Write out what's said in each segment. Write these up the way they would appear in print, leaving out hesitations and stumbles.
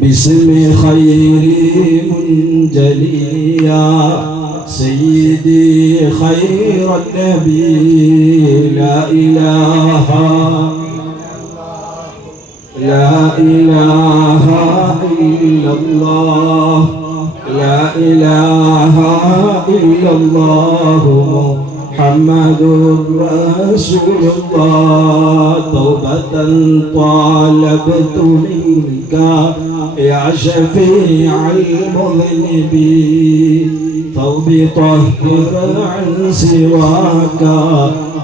باسم خير منجلي يا سيدي خير النبي لا إله إلا الله لا إله إلا الله محمد رسول الله توبة طالبت منك يا شفيع المذنبين توبي طهر عن سواك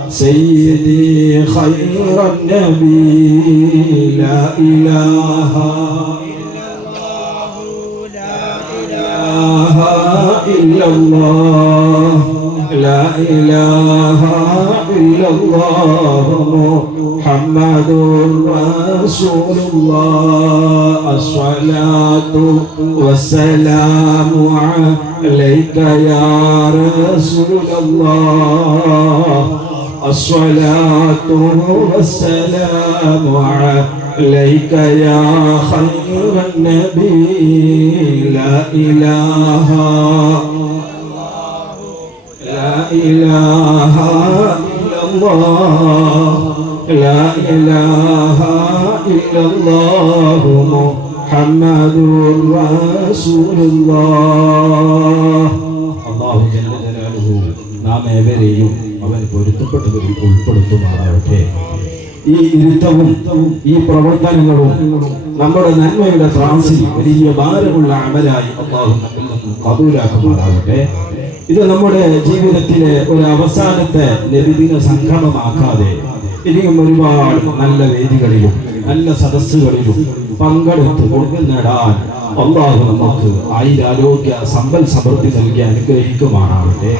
سيدي خير النبي لا إله إلا الله لا إله إلا الله محمد رسول الله الصلاة والسلام عليك يا رسول الله الصلاة والسلام عليك يا خير النبي لا إله إلا الله لا إله إلا الله محمد رسول الله الله جل جلاله നാം ഏവരെയും അവൻ പൊരുത്തപ്പെട്ടവരിൽ ഉൾപ്പെടുത്തുമാറാവട്ടെ. ഈ ഇരുത്തവും ഈ പ്രവർത്തനങ്ങളും നമ്മുടെ നന്മയുടെ ത്രാസിൽ വലിയ ഭാരമുള്ള അമലായി അല്ലാഹു നമ്മിൽ നിന്നും ഖബൂലാക്കുമാറാവട്ടെ. ഇത് നമ്മുടെ ജീവിതത്തിലെ ഒരു അവസാനത്തെ നബിദിന സംഗമമാക്കാതെ ഇനിയും ഒരുപാട് നല്ല വേദികളിലും നല്ല സദസ്സുകളിലും പങ്കെടുത്ത് കൊടുക്കുന്ന നേടാൻ അല്ലാഹു നമുക്ക് ആയുരാരോഗ്യ സമ്പൽ സമൃദ്ധി നൽകി അനുഗ്രഹിക്കുമാറാവട്ടെ.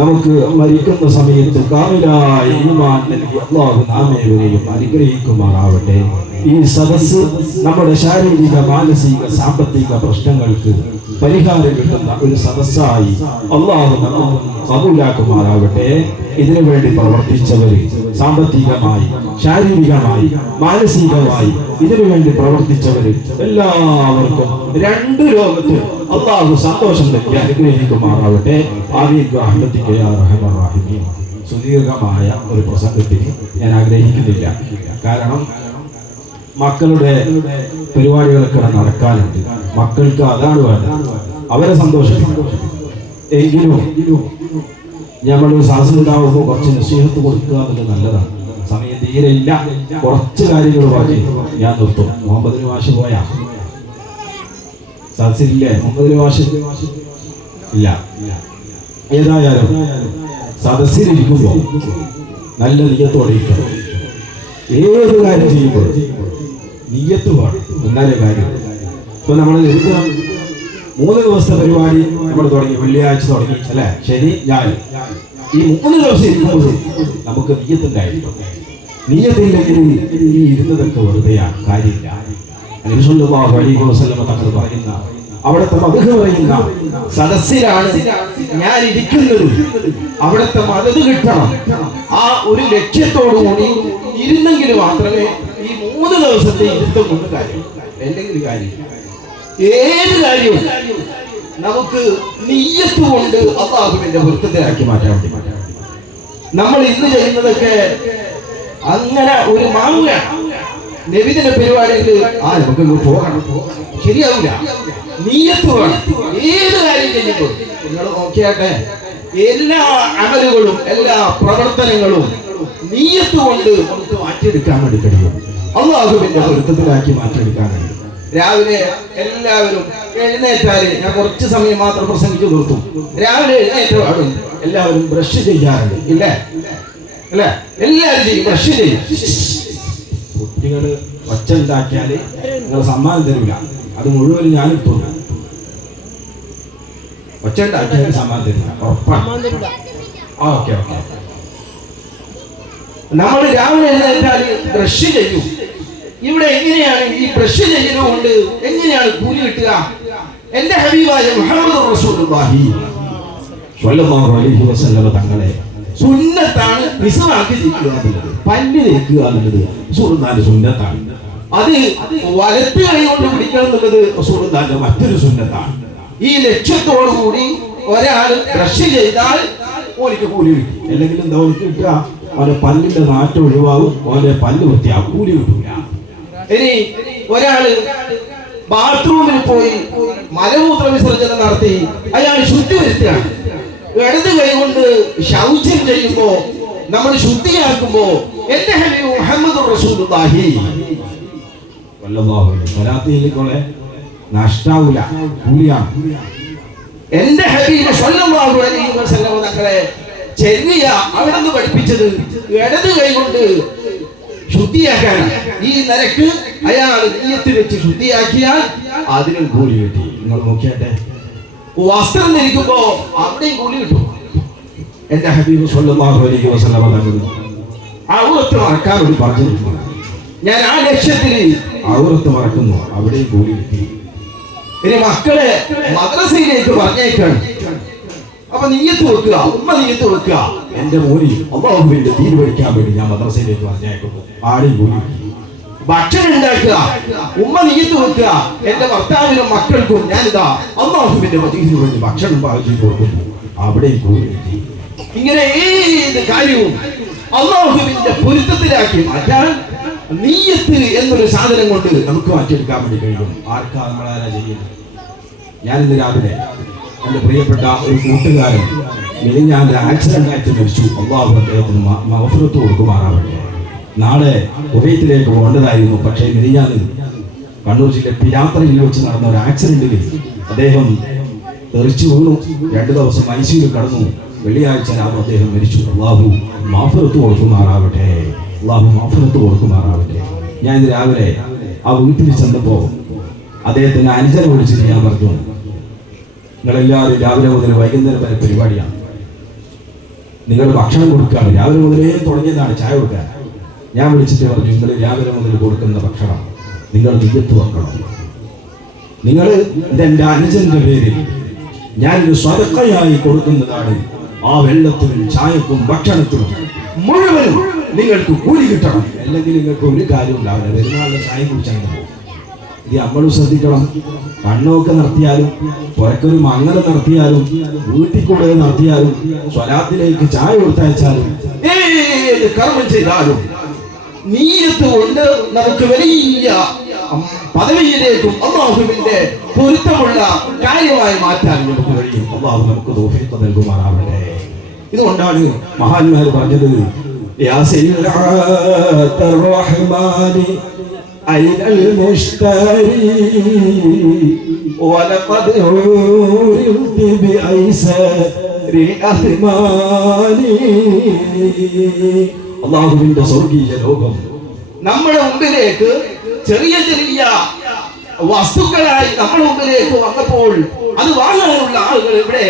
നമുക്ക് മരിക്കുന്ന സമയത്ത് കാമിലായ ഈമാൻ നൽകി അല്ലാഹു നാമേവരെയും അനുഗ്രഹിക്കുമാറാവട്ടെ. ഈ സദസ്സ് നമ്മുടെ ശാരീരിക മാനസിക സാമ്പത്തിക പ്രശ്നങ്ങൾക്ക് പരിഹാരം കിട്ടുന്ന ഒരു സദസ്സായി അല്ലാഹു നമുക്ക് ഖബൂലാക്കുമാറാവട്ടെ. ഇതിനു വേണ്ടി പ്രവർത്തിച്ചവർ സാമ്പത്തികമായി ശാരീരികമായി മാനസികമായി ഇതിനു വേണ്ടി പ്രവർത്തിച്ചവർ എല്ലാവർക്കും രണ്ട് ലോകത്ത് അല്ലാഹു സന്തോഷം നൽകി അനുഗ്രഹിക്കുമാറാവട്ടെ. ആമീൻ ബിറഹ്മതിക യാ അർഹമർ റഹീമീൻ. സുദീർഘമായ ഒരു പ്രസംഗത്തിന് ഞാൻ ആഗ്രഹിക്കുന്നില്ല. കാരണം മക്കളുടെ പരിപാടികളൊക്കെ നടക്കാനുണ്ട്. മക്കൾക്ക് അതാണ് വേണ്ടത്, അവരെ സന്തോഷിപ്പിക്കും. എങ്കിലും നമ്മൾ സാഹസമുണ്ടാവുമ്പോൾ കുറച്ച് നസീഹത്ത് കൊടുക്കുക എന്നുള്ളത് നല്ലതാണ്. സമയം തീരെ ഇല്ല, കുറച്ച് കാര്യങ്ങൾ പറഞ്ഞ് ഞാൻ നിർത്തും. മുഹമ്മദ് മാഷ് പോയാ സാധിച്ചില്ലേ? മുഹമ്മദ് മാഷ് ഇല്ല. ഏതായാലും സദസ്സിലിരിക്കുമ്പോൾ നല്ല നിയ്യത്തോടെ ഇരിക്കണം. ഏത് കാര്യം ചെയ്യുമ്പോൾ നിയ്യത്ത് വേണം, എന്നാലേ കാര്യം. ഇപ്പൊ നമ്മൾ എടുക്കുക 3 ദിവസത്തെ പരിപാടി നമ്മൾ തുടങ്ങി, വെള്ളിയാഴ്ച തുടങ്ങി അല്ലെ, ശനി ഞായർ, ഈ 3 ദിവസം ഇരിക്കുമ്പോൾ നമുക്ക് നിയ്യത്തുണ്ടായിരിക്കും. നിയ്യത്തില്ലെങ്കിൽ ഈ ഇരുന്നതൊക്കെ വെറുതെയാണ്, കാര്യമില്ല. നബി സല്ലല്ലാഹു അലൈഹി വസല്ലം തങ്ങൾ പറയുന്ന, അവിടുത്തെ മദ്ഹ് പറയുന്ന സദസ്സിലാണ് ഞാൻ ഇരിക്കുന്നത്, അവിടുത്തെ മദദ് കിട്ടണം. ആ ഒരു ലക്ഷ്യത്തോടുകൂടി ഇരുന്നെങ്കിൽ മാത്രമേ ഈ 3 ദിവസത്തെ ഇരുത്തം കൊണ്ട് കാര്യം, അല്ലെങ്കിൽ കാര്യം ഏത് കാര്യവും നമുക്ക് നിയ്യത്ത് കൊണ്ട് അല്ലാഹുവിന്റെ പൊരുത്തത്തിലാക്കി മാറ്റാൻ വേണ്ടി. നമ്മൾ ഇന്ന് ചെയ്യുന്നതൊക്കെ അങ്ങനെ ഒരു മാങ്ങ നബിദിന പരിപാടിയിൽ നമുക്ക് പോകണം, ശരിയാവില്ല. നിയ്യത്ത് വേണം ഏത് കാര്യം ചെയ്യുമ്പോൾ. നിങ്ങൾ നോക്കിയാട്ടെ, എല്ലാ അമലുകളും എല്ലാ പ്രവർത്തനങ്ങളും നിയ്യത്ത് കൊണ്ട് നമുക്ക് മാറ്റിയെടുക്കാൻ വേണ്ടി കഴിയും, അല്ലാഹുവിന്റെ പൊരുത്തത്തിലാക്കി മാറ്റിയെടുക്കാൻ കഴിയും. രാവിലെ എല്ലാവരും എഴുന്നേറ്റാല്, ഞാൻ കുറച്ച് സമയം മാത്രം പ്രസംഗിച്ചു നിർത്തും. രാവിലെ എഴുന്നേറ്റാലും എല്ലാവരും ബ്രഷ് ചെയ്യാറുണ്ട്, ഇല്ലേ? അല്ലെ? എല്ലാവരും ചെയ്യും, ബ്രഷ് ചെയ്യും. കുട്ടികൾ ഒച്ച ഉണ്ടാക്കിയാല് നിങ്ങൾ സമ്മാനം തരില്ല, അത് മുഴുവനും ഞാൻ ഇട്ടുള്ളൂ. ഒച്ച ഉണ്ടാക്കിയാലും സമ്മാനം തരില്ല, ഉറപ്പാണ്. Okay okay. നമ്മൾ രാവിലെ എഴുന്നേറ്റാല് ബ്രഷ് ചെയ്യും. ഇവിടെ എങ്ങനെയാണ് ഈ ബ്രഷ് ചെയ്യുന്നതുകൊണ്ട് എങ്ങനെയാണ് കൂലി കിട്ടുക? എന്റെ ഹബീബായ മുഹമ്മദ് റസൂലുള്ളാഹി സ്വല്ലല്ലാഹു അലൈഹി വസല്ലം തങ്ങളെ സുന്നത്താണ് മിസ്വാക്ക് ചെയ്യുക എന്നുള്ളത്, പല്ല് തേക്കുക എന്നുള്ളത് സുന്നത്താണ്. അത് വലത്ത് കൈ കൊണ്ട് പിടിക്കണം എന്നുള്ളത് റസൂലുള്ളാഹിന്റെ മറ്റൊരു സുന്നത്താണ്. ഈ ലക്ഷ്യത്തോടു കൂടി ഒരാൾ ബ്രഷ് ചെയ്താൽ ഓനിക്ക് കൂലി കിട്ടി. അല്ലെങ്കിൽ എന്താ ഓനിക്ക് കിട്ടുക? അവന്റെ പല്ലിന്റെ നാറ്റം ഒഴിവാകും, ഓന്റെ പല്ല് വൃത്തിയാകും, കൂലി കിട്ടൂല. ഇനി ഒരാള് ബാത്റൂമിൽ പോയി മലമൂത്ര വിസർജനം നടത്തി അയാൾ ശുദ്ധി വരുത്തുകയാണ്. ഇടത് കൈ കൊണ്ട് ശൗചം ചെയ്യുമ്പോ നമ്മൾ ശുദ്ധിയാക്കുമ്പോ എന്റെ ഹബീബ് മുഹമ്മദ് റസൂലുള്ളാഹി നഷ്ടാവൂല, കൂലിയാണ്. എന്റെ ഹബീബ് സ്വല്ലല്ലാഹു അലൈഹി വസല്ലം തങ്ങളെ ചെറിയ അവിടെ നിന്ന് പഠിപ്പിച്ചത് ഇടത് കൈ കൊണ്ട് ശുദ്ധിയാക്കാനാണ്. ഈ നിരക്ക് അയാൾ നീയത്ത് വെച്ച് ശുദ്ധിയാക്കിയാൽ അതിനും കൂലി കിട്ടി. നിങ്ങൾ നോക്കിയാട്ടെ, വസ്ത്രം ധരിക്കുമ്പോ അവിടെയും കൂലി കിട്ടും. എന്റെ ഹബീബ് സ്വല്ലല്ലാഹു അലൈഹി വസല്ലം തങ്ങൾ ഔറത്ത് മറക്കാൻ വേണ്ടി പറഞ്ഞിട്ടുണ്ട്. ഞാൻ ആ ലക്ഷ്യത്തിൽ ഔറത്ത് മറക്കുന്നു, അവിടെയും കൂലി കിട്ടി. ഇനി മക്കളെ മദ്രസയിലേക്ക് പറഞ്ഞേക്കാണ്. അപ്പൊ നീയത്ത് വെക്കുക, ഉമ്മ നീയത്ത് വെക്കുക, എന്റെ മോനി അല്ലാഹുവിന്റെ ദീൻ പഠിക്കാൻ വേണ്ടി ഞാൻ മദ്രസയിലേക്ക് പറഞ്ഞേക്കുന്നു, ആടെയും കൂലി കിട്ടി. ഭക്ഷണം ഉണ്ടാക്കുക, ഉമ്മ നീയത്ത് വെക്കുക, എന്റെ ഭർത്താവിനും മക്കൾക്കും ഞാനിതാ അല്ലാഹുവിന്റെ ദീനിനു വേണ്ടി ഭക്ഷണം പാകം ചെയ്ത് കൊടുക്കുന്നു, അവിടെയും കൂലി കിട്ടി. ഇങ്ങനെ ഏത് കാര്യവും അല്ലാഹുവിന്റെ പൊരുത്തത്തിലാക്കി മാറ്റാൻ നീയത്ത് എന്നൊരു സാധനം കൊണ്ട് നമുക്ക് മാറ്റിയെടുക്കാൻ വേണ്ടി കഴിയും. ആർക്കാ നമ്മളാരാ ചെയ്യുന്നത്? ഞാനിന്ന് രാവിലെ എൻ്റെ പ്രിയപ്പെട്ട ഒരു കൂട്ടുകാരൻ ഞാൻ ആക്സിഡന്റ് ആയിട്ട് മരിച്ചു. അല്ലാഹു അദ്ദേഹത്തിന് മഗ്ഫിറത്ത് കൊടുക്കുമാറാവട്ടെ. നാളെ കുവൈത്തിലേക്ക് പോകേണ്ടതായിരുന്നു. പക്ഷേ മിനിഞ്ഞാന്ന് കണ്ണൂർ ജില്ല പിരാത്രയിൽ വെച്ച് നടന്ന ഒരു ആക്സിഡന്റിൽ അദ്ദേഹം തെറിച്ചു വീണു. 2 ദിവസം ICU കടന്നു. വെള്ളിയാഴ്ച രാവിലെ അദ്ദേഹം മരിച്ചു. അല്ലാഹു മഗ്ഫിറത്ത് കൊടുക്കുമാറാവട്ടെ, അല്ലാഹു മഗ്ഫിറത്ത് കൊടുക്കുമാറാവട്ടെ. ഞാൻ ഇന്ന് രാവിലെ ആ വീട്ടിൽ ചെന്നപ്പോൾ അദ്ദേഹത്തിന് അനുജനെ വിളിച്ചിട്ട് ഞാൻ പറഞ്ഞു, നിങ്ങളെല്ലാവരും രാവിലെ മുതൽ വൈകുന്നേരം വരെ പരിപാടിയാണ്, നിങ്ങൾ ഭക്ഷണം കൊടുക്കുകയാണ്. രാവിലെ മുതലേ തുടങ്ങിയതാണ് ചായ കൊടുക്കാൻ. ഞാൻ വിളിച്ചിട്ട് പറഞ്ഞു, നിങ്ങൾ രാവിലെ മുതൽ കൊടുക്കുന്ന ഭക്ഷണം നിങ്ങൾ നിയ്യത്ത് വെക്കണം. നിങ്ങൾ എൻ്റെ അനുജന്റെ പേരിൽ ഞാനൊരു സ്വതക്കയായി കൊടുക്കുന്നതാണ്. ആ വെള്ളത്തിനും ചായക്കും ഭക്ഷണത്തിനും മുഴുവനും നിങ്ങൾക്ക് കൂലി കിട്ടണം, അല്ലെങ്കിൽ നിങ്ങൾക്ക് ഒരു കാര്യം ഉണ്ടാവില്ല. പെരുന്നാളിന് ചായ കുടിച്ചാൽ ഇത് നമ്മളും ശ്രദ്ധിക്കണം. കണ്ണൊക്കെ നടത്തിയാലും പുറക്കൊരു മംഗലം നടത്തിയാലും വീട്ടിൽ കൂടെ നടത്തിയാലും സ്വലാത്തിലേക്ക് ചായ കൊടുത്തയച്ചാലും ഏത് കർമ്മം ചെയ്താലും നീയത്ത് കൊണ്ട് നമുക്ക് വലിയ പദവിയിലേക്കും അല്ലാഹുവിന്റെ പൊരുത്തമുള്ള കാര്യമായി മാറ്റാൻ നമുക്ക് കഴിയും. അല്ലാഹു നമുക്ക് തൗഫീഖ് നൽകുമാറാവട്ടെ. ഇതുകൊണ്ടാണ് മഹാന്മാർ പറഞ്ഞത്, യാ സയ്യിദൽ റഹ്മാനി ഐനൽ മുശ്തരി വലഖദ് ഉരിദി ബിഐസരി അഹ്മാനി. അല്ലാഹുവിന്റെ സ്വർഗീയ ലോകം നമ്മുടെ മുമ്പിലേക്ക് ചെറിയ ചെറിയ വസ്തുക്കളായി നമ്മുടെ മുമ്പിലേക്ക് വന്നപ്പോൾ അത് വാങ്ങാനുള്ള ആളുകൾ ഇവിടെ.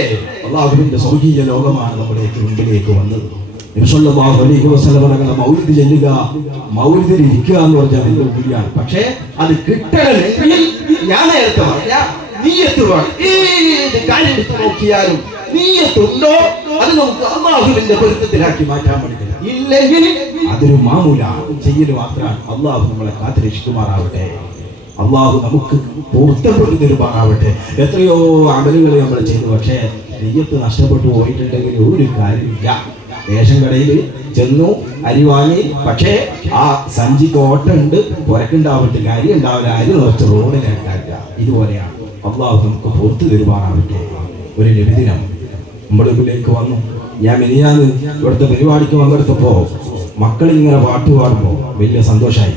അല്ലാഹുവിന്റെ സ്വർഗീയ ലോകമാണ് നമ്മുടെ മുമ്പിലേക്ക് വന്നത്. നബി സല്ലല്ലാഹു അലൈഹി വസല്ലം തങ്ങളുടെ മൗലിദ് ചെല്ലുക, മൗലിദിൽ ഇരിക്കുക എന്ന് പറഞ്ഞാൽ വലിയ കൂലിയാണ്. പക്ഷേ അത് കിട്ടണമെങ്കിൽ ഞാൻ നേരത്തെ പറഞ്ഞ നീയത്ത് വേണം. ഏത് കാര്യം എടുത്ത് നോക്കിയാലും നീയത്തുണ്ടോ അത് നമുക്ക് അല്ലാഹുവിന്റെ പൊരുത്തത്തിലാക്കി മാറ്റാൻ വേണ്ടി. ഇല്ലെങ്കിൽ അതൊരു മാമൂല ചെയ്യൽ മാത്രമാണ്. അല്ലാഹു നമ്മളെ കാത്തുരക്ഷിക്കുമാറാവട്ടെ. അല്ലാഹു നമുക്ക് പൊരുത്തപ്പെട്ടു തരുമാറാവട്ടെ. എത്രയോ അമലുകൾ നമ്മൾ ചെയ്തു, പക്ഷേ നീയത്ത് നഷ്ടപ്പെട്ടു പോയിട്ടുണ്ടെങ്കിൽ ഒരു കാര്യമില്ല. റേഷൻ കടയിൽ ചെന്നു അരി വാങ്ങി, പക്ഷേ ആ സഞ്ചിക്ക് ഓട്ടുണ്ട്, പുരക്കുണ്ടാവട്ടെ, കാര്യം ഉണ്ടാവില്ല, അരി നിറച്ച് റോഡിലുണ്ടാക്കുക. ഇതുപോലെയാണ്. അല്ലാഹു നമുക്ക് പൊറത്തു തരുമാറാവട്ടെ. ഒരു നബിദിനം നമ്മുടെ മുമ്പിലേക്ക് വന്നു. ഞാൻ മിനിഞ്ഞാന്ന് ഇവിടുത്തെ പരിപാടിക്ക് പങ്കെടുത്തപ്പോൾ മക്കളിങ്ങനെ പാട്ട് പാടുമ്പോൾ വലിയ സന്തോഷമായി.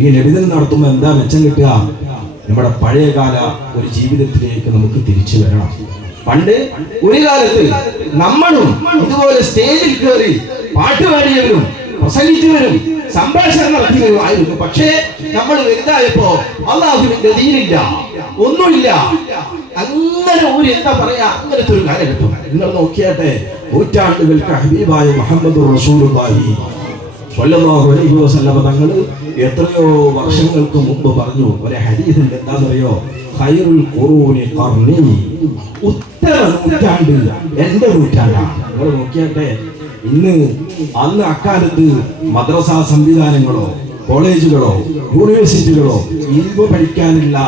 ഈ നബിദിനം നടത്തുമ്പോൾ എന്താ മെച്ചം കിട്ടുക? നമ്മുടെ പഴയകാല ഒരു ജീവിതത്തിലേക്ക് നമുക്ക് തിരിച്ചു വരണം. പണ്ട് ഒരു കാലത്ത് നമ്മളും ഇതുപോലെ സ്റ്റേജിൽ കയറി പാട്ട് പാടിയവരും പ്രസംഗിച്ചവരും സംഭാഷണം നടത്തിയവരും ആയിരുന്നു. പക്ഷേ നമ്മൾ വലുതായപ്പോ അല്ലാഹുവിന്റെ ദീനില്ല, ഒന്നുമില്ല. അങ്ങനെ ഒരു എന്താ പറയാ, അങ്ങനത്തെ ഒരു കാലഘട്ടം. നിങ്ങൾ നോക്കിയാട്ടെ, നൂറ്റാണ്ടുകൾക്ക് ഹബീബായ മുഹമ്മദ് റസൂലുള്ളാഹി സ്വല്ലല്ലാഹു അലൈഹി വസല്ലം തങ്ങൾ എത്രയോ വർഷങ്ങൾക്ക് മുമ്പ് പറഞ്ഞു ഒരു ഹദീസിൽ. എന്താണെന്നറിയോ? ഖൈറുൽ ഖുറൂനി ഖർനി, ഉത്തമ നൂറ്റാണ്ട് എന്റെ നൂറ്റാണ്ടാണ്. നിങ്ങൾ നോക്കിയാട്ടെ, ഇന്ന് അന്ന് അക്കാലത്ത് മദ്രസ സംവിധാനങ്ങളോ കോളേജുകളോ യൂണിവേഴ്സിറ്റികളോ ഇൽമു പഠിക്കാനുള്ള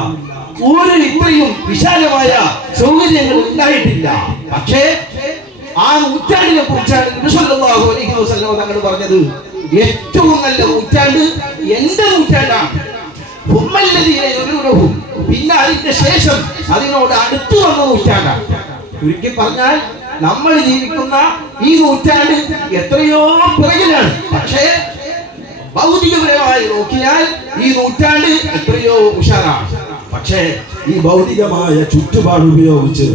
ഒരു ഇത്രയും വിശാലമായ സൗകര്യങ്ങൾ ഉണ്ടായിട്ടില്ല. പക്ഷേ ആ നൂറ്റാണ്ടിനെ കുറിച്ചാണ് നബി സല്ലല്ലാഹു അലൈഹി വസല്ലം തങ്ങൾ പറഞ്ഞത്, ഏറ്റവും നല്ല നൂറ്റാണ്ട് എന്റെ നൂറ്റാണ്ടാണ്. പിന്നെ അതിന്റെ ശേഷം അതിനോട് അടുത്തു വന്ന നൂറ്റാണ്ടാണ്. ചുരുക്കി പറഞ്ഞാൽ നമ്മൾ ജീവിക്കുന്ന ഈ നൂറ്റാണ്ട് എത്രയോ പിറകിലാണ്. പക്ഷേ ഭൗതികപരമായി നോക്കിയാൽ ഈ നൂറ്റാണ്ട് എത്രയോ ഉഷാറാണ്. പക്ഷേ ഈ ഭൗതികമായ ചുറ്റുപാട് ഉപയോഗിച്ച്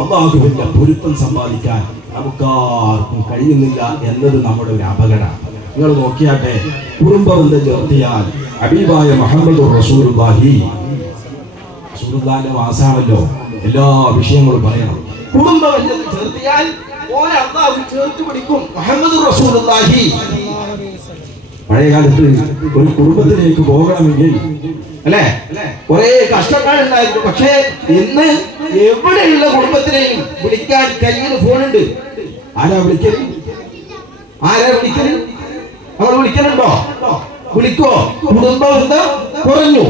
അല്ലാഹുവിന്റെ പൊരുത്തം സമ്പാദിക്കാൻ നമുക്കാർക്കും കഴിയുന്നില്ല എന്നത് നമ്മുടെ ഒരു അപകടമാണ്. നിങ്ങൾ നോക്കിയാട്ടെ, കുടുംബബന്ധം ചേർത്തിയാൽ ഹബീബായ മുഹമ്മദ് റസൂലുള്ളാഹിന്റെ വാസാണല്ലോ, എല്ലാ വിഷയങ്ങളും പറയണം. കുടുംബബന്ധം ചേർത്തിയാൽ ഓനെ അല്ലാഹു ചേർത്ത് പിടിക്കും. മുഹമ്മദ് റസൂലുള്ളാഹി പഴയ കാലത്ത് ഒരു കുടുംബത്തിലേക്ക് പോകണമെങ്കിൽ അല്ലെ കുറെ കഷ്ടപ്പാടുണ്ടായിരുന്നു. പക്ഷേ ഇന്ന് എവിടെയുള്ള കുടുംബത്തിനെയും വിളിക്കാൻ കയ്യിൽ ഫോണുണ്ട്. ആരാ വിളിക്കല്? നമ്മൾ വിളിക്കലുണ്ടോ? വിളിക്കോ? കുടുംബബന്ധം കുറഞ്ഞു,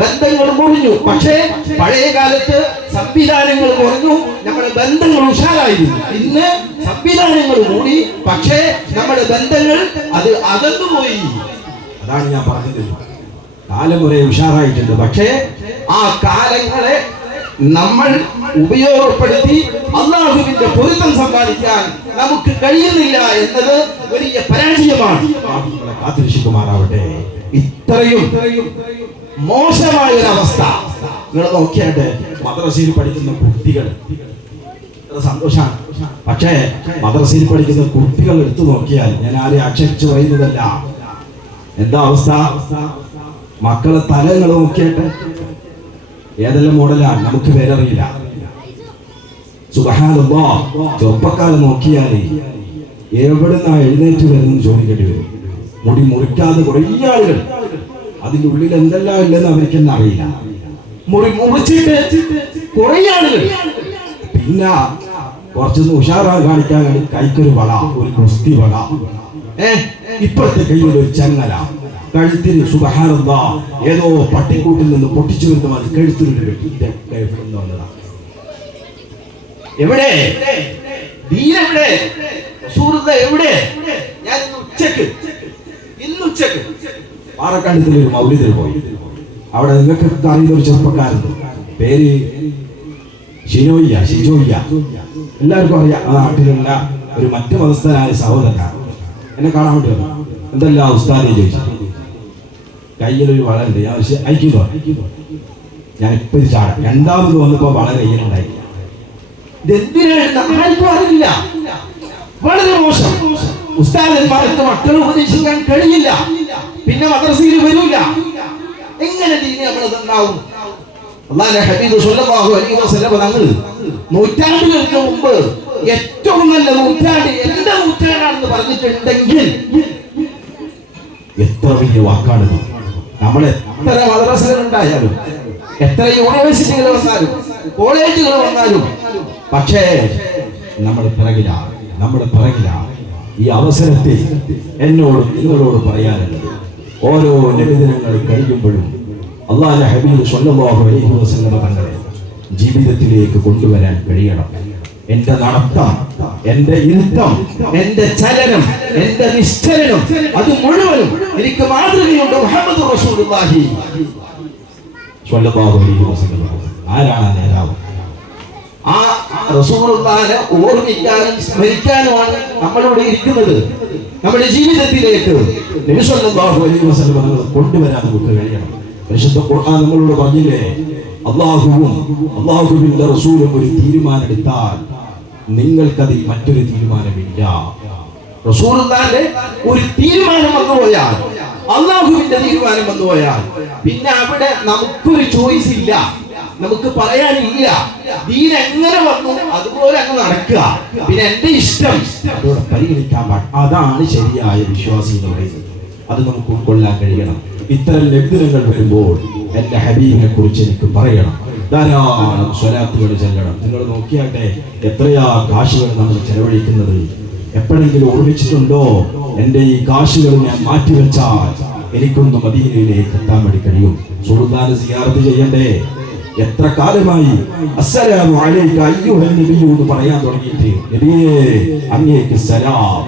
ബന്ധങ്ങൾ മുറിഞ്ഞു. പക്ഷേ പഴയ കാലത്ത് സംവിധാനങ്ങൾ കുറഞ്ഞു, നമ്മുടെ ബന്ധങ്ങൾ ഉഷാറായിരുന്നു. ഇന്ന് സംവിധാനങ്ങൾ കൂടി, പക്ഷേ നമ്മുടെ ബന്ധങ്ങൾ അത് അകന്നുപോയി. അതാണ് ഞാൻ പറഞ്ഞത്, കാലം കുറെ ഉഷാറായിട്ടുണ്ട്. പക്ഷേ ആ കാലങ്ങളെ നമ്മൾ ഉപയോഗപ്പെടുത്തി അല്ലാഹുവിന്റെ പൊരുത്തം സമ്പാദിക്കാൻ നമുക്ക് കഴിയുന്നില്ല എന്നത് വലിയ പരാജയമാണ്. കാത്തിരക്ഷിക്കുമാറാവട്ടെ. ഇത്രയും മോശമായ ഒരു അവസ്ഥ നിങ്ങൾ നോക്കിയാട്ടെ. മദ്രസയിൽ പഠിക്കുന്ന കുട്ടികൾ സന്തോഷമാണ്. പക്ഷേ മദ്രസയിൽ പഠിക്കുന്ന കുട്ടികൾ എടുത്തു നോക്കിയാൽ, ഞാൻ ആരെ ആക്ഷേപിച്ചു പറയുന്നതല്ല, എന്താ അവസ്ഥ? മക്കളെ തലങ്ങൾ നോക്കിയാട്ടെ, ഏതെല്ലാം മോഡലാണ് നമുക്ക് പേരറിയില്ല. സുബ്ഹാനല്ലാഹ്, ചെറുപ്പക്കാരെ നോക്കിയാൽ എവിടുന്നാ എഴുന്നേറ്റ് വരുന്നത് ചോദിക്കേണ്ടി വരും. മുടി മുറിക്കാതെ കുറേ ആളുകൾ, അതിൻ്റെ ഉള്ളിൽ എന്തെല്ലാം ഇല്ലെന്ന് അവർക്ക് തന്നെ അറിയില്ല. മുറിച്ചിട്ട് കുറേ ആളുകൾ. പിന്നെ കുറച്ചൊന്ന് ഉഷാറാ കാണിക്കാൻ വേണ്ടി കൈക്കൊരു വള, ഒരു കുസ്തി വള, ഇപ്പോഴത്തെ കയ്യിൽ ഒരു ചങ്ങല, കഴുത്തിന് സുബ്ഹാനല്ലാഹ് ഏതോ പട്ടിക്കൂട്ടിൽ നിന്ന് പൊട്ടിച്ചു വരുന്ന മതി കഴുത്തിനുണ്ട്. എവിടെ ദീനെവിടെ? എവിടെ? ഞാൻ ഇന്ന് ഉച്ചക്ക് പാറക്കാണ്ടത്തിൽ ഒരു മൗലിദിൽ പോയി. അവിടെ നിങ്ങൾക്ക് അറിയുന്ന ഒരു ചെറുപ്പക്കാരുണ്ട്, പേര് ഷിജോയ്യ. എല്ലാവർക്കും അറിയാം. ആ നാട്ടിലുള്ള ഒരു മറ്റു മതസ്ഥനായ സഹോദരനാണ്. എന്നെ കാണാൻ വേണ്ടി വന്നു. എന്തെല്ലാം ഉസ്താദെ ചോദിച്ചു. കയ്യിലൊരു വളയുണ്ട്. ഞാൻ അയക്കുന്നു. ഞാൻ ഇപ്പൊ ഇത് ചാടാം. രണ്ടാമത് വന്നപ്പോ വള കയ്യിലുണ്ടായി. ഇതെന്തിനാണ് അറിയില്ല. വളരെ മോശം. ഉസ്താദന്മാർക്ക് മക്കളെ ഉപദേശിക്കാൻ കഴിയില്ല. പിന്നെ മദ്രസയിൽ വരില്ല. എങ്ങനെ ദീനി നമ്മൾ ഉണ്ടാവും? അല്ലാഹുവിന്റെ ഹബീബ് സ്വല്ലല്ലാഹു അലൈഹി വസല്ലം തങ്ങൾ നൂറ്റാണ്ടുകൾക്ക് മുമ്പ് ഏറ്റവും നല്ല നൂറ്റാണ്ട് എന്റെ നൂറ്റാണ്ടാണെന്ന് പറഞ്ഞിട്ടുണ്ടെങ്കിൽ എത്ര വലിയ വാക്കാണ്. നമ്മൾ എത്ര മദ്രസകൾ ഉണ്ടായാലും, എത്ര യൂണിവേഴ്സിറ്റികൾ വന്നാലും, കോളേജുകൾ വന്നാലും, പക്ഷേ നമ്മുടെ പിറകിലാണ്. ഈ അവസരത്തിൽ എന്നോടും നിങ്ങളോട് പറയാനുള്ളത്, ഓരോ നബിദിനങ്ങൾ കഴിയുമ്പോഴും അല്ലാഹുവിന്റെ ഹബീബ് സ്വല്ലല്ലാഹു അലൈഹി വസല്ലം തങ്ങളെ ജീവിതത്തിലേക്ക് കൊണ്ടുവരാൻ കഴിയണം. എന്റെ നടത്തം, എന്റെ ഇരുത്തം, എന്റെ ചലനം, എന്റെ നിശ്ചലനം, അത് മുഴുവനും എനിക്ക് മാതൃകയുണ്ട്. മുഹമ്മദ് റസൂലുള്ളാഹി സ്വല്ലല്ലാഹു അലൈഹി വസല്ലം ആരാണ് നേതാവ്? ആ റസൂലുള്ളാഹിനെ ഓർമ്മിക്കാനും സ്മരിക്കാനുമാണ് നമ്മളിവിടെ ഇരിക്കുന്നത്. നമ്മുടെ ജീവിതത്തിലേക്ക് നബി സ്വല്ലല്ലാഹു അലൈഹി വസല്ലം കൊണ്ടുവരാൻ നമുക്ക് കഴിയണം. പരിശുദ്ധ ഖുർആൻ നമ്മളോട് പറഞ്ഞില്ലേ, അല്ലാഹുവിന്റെ റസൂലും ഒരു തീരുമാനം എടുത്താൽ നിങ്ങൾക്കതിൽ മറ്റൊരു തീരുമാനമില്ല. റസൂലുള്ളാഹിന്റെ ഒരു തീരുമാനം വന്നുപോയാൽ, അല്ലാഹുവിന്റെ തീരുമാനം വന്നുപോയാൽ, പിന്നെ അവിടെ നമുക്കൊരു ചോയ്സ് ഇല്ല, നമുക്ക് പറയാനില്ല. ദീൻ എങ്ങനെ വന്നു അതുപോലെ അങ്ങ് നടക്കുക. പിന്നെ എന്റെ ഇഷ്ടം അതോടെ പരിഗണിക്കാൻ പാടില്ല. അതാണ് ശരിയായ വിശ്വാസി എന്ന് പറയുന്നത്. അത് നമുക്ക് ഉൾക്കൊള്ളാൻ കഴിയണം. ഇത്തരം ലബ്ധനങ്ങൾ വരുമ്പോൾ എന്റെ ഹബീബിനെ കുറിച്ച് എനിക്ക് പറയണം. ധാരാളം സ്വലാത്തുകൾ ചെല്ലണം. നിങ്ങൾ നോക്കിയാട്ടെ, എത്രയാ കാശുകൾ നമ്മൾ ചെലവഴിക്കുന്നത്. എപ്പോഴെങ്കിലും ഓർമ്മിച്ചിട്ടുണ്ടോ, എന്റെ ഈ കാശുകൾ ഞാൻ മാറ്റിവെച്ചാൽ എനിക്കൊന്ന് മദീനയിലേക്ക് എത്താൻ വേണ്ടി കഴിയും. റസൂലുള്ളാഹിനെ സിയാറത്ത് ചെയ്യണ്ടേ? എത്ര കാലമായി അസ്സലാമു അലൈക അയ്യുഹൻ നബിയ്യു എന്ന് പറയാൻ തുടങ്ങിയിട്ട്. നബിയേ അങ്ങേക്ക് സലാം.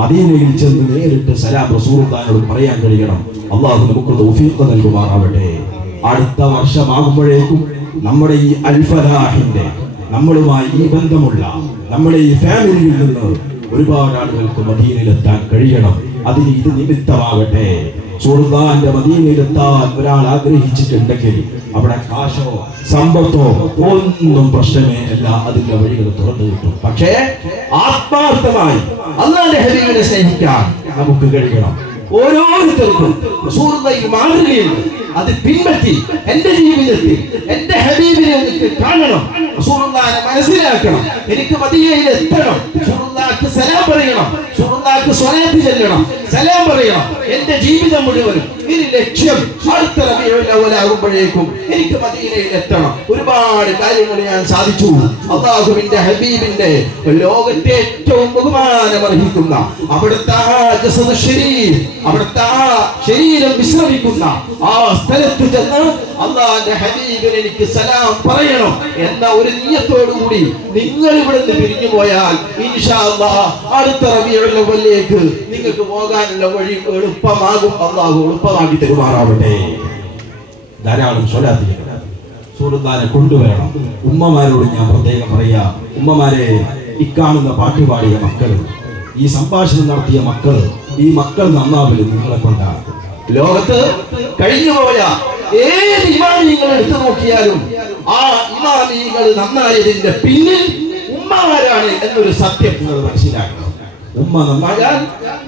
മദീനയിൽ ചെന്ന് നേരിട്ട് സലാം റസൂലുള്ളാഹിനോട് പറയാൻ കഴിയണം. അല്ലാഹു നമുക്ക് തൗഫീഖ് നൽകുമാറാവട്ടെ. അടുത്ത വർഷമാകുമ്പോഴേക്കും നമ്മുടെ ഈ അൽ ഫലാഹിന്റെ, നമ്മളുമായി ഈ ബന്ധമുള്ള നമ്മുടെ ഈ ഫാമിലിയിൽ നിന്ന് ഒരുപാട് ആളുകൾക്ക് മദീനയിലെത്താൻ കഴിയണം. അതിന് ഇത് നിമിത്തമാകട്ടെ. റസൂലുള്ളാഹിന്റെ മദീനയിലെത്താൻ ഒരാൾ ആഗ്രഹിച്ചിട്ടുണ്ടെങ്കിൽ അവിടെ കാശോ സമ്പത്തോ ഒന്നും പ്രശ്നമേ അല്ല, അതിന്റെ വഴികൾ തുറന്നു കിട്ടും. പക്ഷേ ആത്മാർത്ഥമായി അല്ലാഹുവിന്റെ ഹബീബിനെ സ്നേഹിക്കാൻ നമുക്ക് കഴിയണം. ഓരോരുത്തർക്കും റസൂലുള്ളാഹി മാതൃകയുണ്ട്. അത് പിൻപറ്റി എന്റെ ജീവിതത്തിൽ എന്റെ ഹബീബിനെ എനിക്ക് കാണണം, റസൂലുള്ളാഹിനെ മനസ്സിലാക്കണം, എനിക്ക് മദീനയിൽ എത്തണം, റസൂലുള്ളാഹിക്ക് സലാം പറയണം, റസൂലുള്ളാഹിക്ക് സ്വലാത്ത് ചൊല്ലണം, സലാം പറയണം. എന്റെ ജീവിതം മുഴുവനും ഈ ലക്ഷ്യം അടുത്ത റബീഉൽ അവ്വൽ ആകുമ്പോഴേക്കും എനിക്ക് മദീനയിൽ എത്തണം. ഒരുപാട് കാര്യങ്ങൾ ഞാൻ സാധിച്ചു. അല്ലാഹുവിന്റെ ഹബീബിന്റെ ലോകത്തെ ഏറ്റവും ബഹുമാനമർഹിക്കുന്ന അവിടുത്തെ ജസദ് ശരീഫ്, അവിടുത്തെ ശരീരം വിശ്രമിക്കുന്ന ആ സ്ഥലത്ത് ചെന്ന് അല്ലാഹുവിന്റെ ഹബീബിന് എനിക്ക് സലാം പറയണം എന്ന ഒരു നിയ്യത്തോടു കൂടി നിങ്ങൾ ഇവിടുന്ന് പിരിഞ്ഞു പോയാൽ ഇൻഷാ അല്ലാഹ് അടുത്ത റബീഉൽ അവ്വലിലേക്ക് നിങ്ങൾക്ക് പോകാനുള്ള വഴി എളുപ്പമാകും. അല്ലാഹു എളുപ്പമാക്കി തരുമാറാവട്ടെ. ധാരാളം സ്വലാത്ത് ചെയ്യണം, റസൂലുള്ളാഹിനെ കൊണ്ടുവരണം. ഉമ്മമാരോട് ഞാൻ പ്രത്യേകം പറയാ, ഉമ്മമാരെ, ഇക്കാണുന്ന പാട്ടുപാടിയ മക്കള്, ഈ സംഭാഷണം നടത്തിയ മക്കള്, ഈ മക്കൾ നന്നാവലും നിങ്ങളെ കൊണ്ടാണ്. ലോകത്ത് കഴിഞ്ഞുപോയ ഏത് ഇമാമികൾ എടുത്തു നോക്കിയാലും ആ ഇമാമികൾ നന്നായതിന്റെ പിന്നിൽ ഉമ്മമാരാണ് എന്നൊരു സത്യം നിങ്ങൾ മനസ്സിലാക്കണം. ഉമ്മ നന്നായാൽ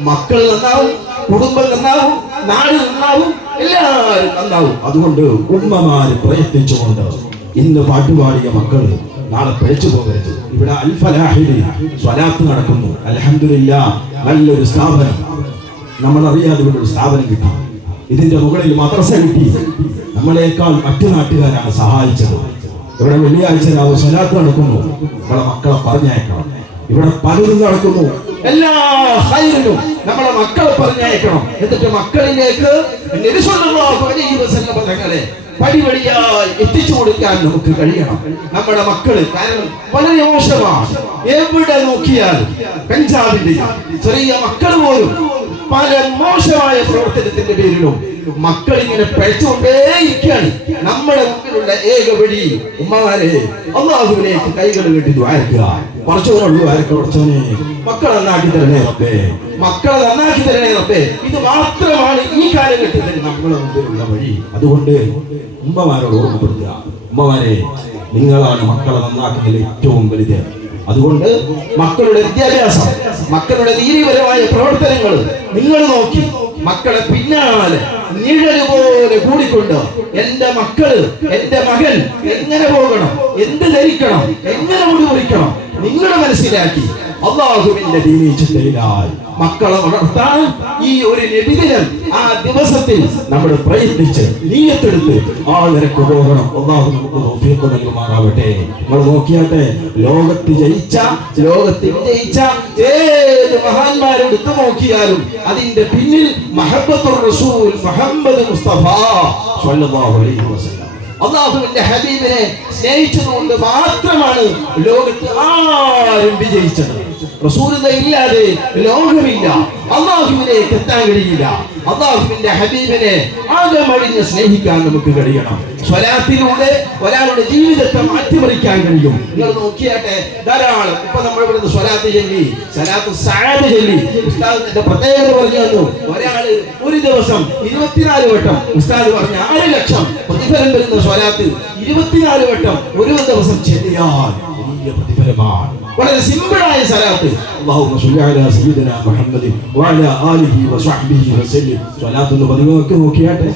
മക്കൾ നന്നാവും, കുടുംബം നന്നാവും, നാട് നന്നാവും, എല്ലാവരും നന്നാവും. അതുകൊണ്ട് ഉമ്മമാര് പ്രയത്നിച്ചുകൊണ്ട് ഇന്ന് പാട്ടുപാടിയ മക്കള് നാളെ പിഴച്ചു പോകരുത്. ഇവിടെ അൽ ഫലാഹിൽ സ്വലാത്ത് നടക്കുന്നു. അൽഹംദുലില്ലാഹ്, നല്ലൊരു സ്ഥാപനം, നമ്മളറിയാതെ ഇവിടെ ഒരു സ്ഥാപനം കിട്ടി. ഇതിന്റെ മുകളിൽ മദ്രസ കിട്ടി. നമ്മളെക്കാൾ മറ്റു നാട്ടുകാരാണ് സഹായിച്ചത്. ഇവിടെ വെള്ളിയാഴ്ച രാവ് സ്വലാത്ത് നടക്കുന്നു. നമ്മളെ മക്കളെ പറഞ്ഞയക്കണം. ഇവിടെ പലതും നടക്കുന്നു. എല്ലാ ഹൈറിനും നമ്മളെ മക്കളെ പറഞ്ഞയക്കണം. എന്നിട്ട് മക്കളിലേക്ക് നബി സല്ലല്ലാഹു അലൈഹി വസല്ലം തങ്ങളെ പടിപടിയായി എത്തിച്ചു കൊടുക്കാൻ നമുക്ക് കഴിയണം. നമ്മുടെ മക്കള് കാരണം വളരെ മോശമാണ്. എവിടെ നോക്കിയാലും കഞ്ചാവിന്റെ ചെറിയ മക്കൾ പോലും പല മോശമായ പ്രവർത്തനത്തിന്റെ പേരിലും മക്കൾ ഇങ്ങനെ പഴിച്ചുകൊണ്ടേയിരിക്കുകയാണ്. നമ്മുടെ മുമ്പിലുള്ള ഏക വഴി ഉമ്മമാരെ അല്ലാഹുവിലേക്ക് കൈകൾ കെട്ടി ദുആക്കുക. കുറച്ചോനെ മക്കളെ നന്നാക്കി തരണേ റബ്ബേ, മക്കളെ നന്നാക്കി തരണേ റബ്ബേ. ഇത് മാത്രമാണ് ഈ കാലഘട്ടത്തിൽ നമ്മുടെ മുമ്പിലുള്ള വഴി. അതുകൊണ്ട് ഉമ്മമാരോട് ഓർമ്മപ്പെടുത്തുക, ഉമ്മമാരെ, നിങ്ങളാണ് മക്കളെ നന്നാക്കുന്നതിൽ ഏറ്റവും വലുത്. അതുകൊണ്ട് മക്കളുടെ വിദ്യാഭ്യാസം, മക്കളുടെ നീതിപരമായ പ്രവർത്തനങ്ങൾ നിങ്ങൾ നോക്കി മക്കളെ പിന്നാലെ നിഴല് പോലെ കൂടിക്കൊണ്ട് എന്റെ മക്കള്, എന്റെ മകൻ എങ്ങനെ പോകണം, എന്ത് ധരിക്കണം, എങ്ങനെ മുടി മുറിക്കണം നിങ്ങൾ മനസ്സിലാക്കി അല്ലാഹുവിന്റെ ദീനീ ചിന്തയിലായി മക്കളെ വളർത്താൻ ഈ ഒരു നബിദിനം ആ ദിവസത്തിൽ നമ്മൾ പ്രയത്നിച്ച് നീയത്തെടുത്ത് ആ നിരക്ക് പോകണം. അല്ലാഹു നമുക്ക് തൗഫീഖ് നൽകുമാറാവട്ടെ. നമ്മൾ നോക്കിയാട്ടെ, ലോകത്ത് ജയിച്ച, ലോകത്ത് വിജയിച്ച ഏത് മഹാന്മാരെടുത്ത് നോക്കിയാലും അതിന്റെ പിന്നിൽ മഹബ്ബത്തുർ റസൂൽ മുഹമ്മദ് മുസ്തഫ സ്വല്ലല്ലാഹു അലൈഹി വസല്ലം അല്ലാഹുവിന്റെ ഹബീബിനെ സ്നേഹിച്ചതുകൊണ്ട് മാത്രമാണ് ലോകത്ത് ആരും വിജയിച്ചത്. റസൂലുള്ളാഹി ഇല്ലാതെ ലോകമില്ല, അല്ലാഹുവിലേക്ക് എത്താൻ കഴിയില്ല. അല്ലാഹുവിന്റെ ഹബീബിനെ ആകമഴിഞ്ഞ് സ്നേഹിക്കാൻ നമുക്ക് കഴിയണം. സ്വലാത്തിലൂടെ ഒരാളുടെ ജീവിതത്തെ മാറ്റിമറിക്കാൻ കഴിയും. നിങ്ങൾ നോക്കിയാട്ടെ, ധാരാളം ഇപ്പൊ നമ്മൾ ഇവിടുന്ന് സ്വലാത്ത് ചൊല്ലി, സ്വലാത്തു സഅദ് ചൊല്ലി, ഉസ്താദിന്റെ പ്രത്യേകത പറഞ്ഞു തന്നു. ഒരാള് ഒരു ദിവസം 24 വട്ടം, ഉസ്താദ് പറഞ്ഞ 6 ലക്ഷം പ്രതിഫലം വരുന്ന സ്വലാത്ത് 24 വട്ടം ഒരു ദിവസം ചൊല്ലിയാൽ വലിയ പ്രതിഫലമാണ്. വളരെ സിമ്പിളായ സ്വലാത്ത്. അല്ലാഹുമ്മ സ്വല്ലി അലാ സയ്യിദിനാ മുഹമ്മദ് വഅലാ ആലിഹി വസഹ്ബിഹി വസല്ലം. സ്വലാത്ത് ഒന്ന് പതിവാക്കി നോക്കിയാട്ടെ,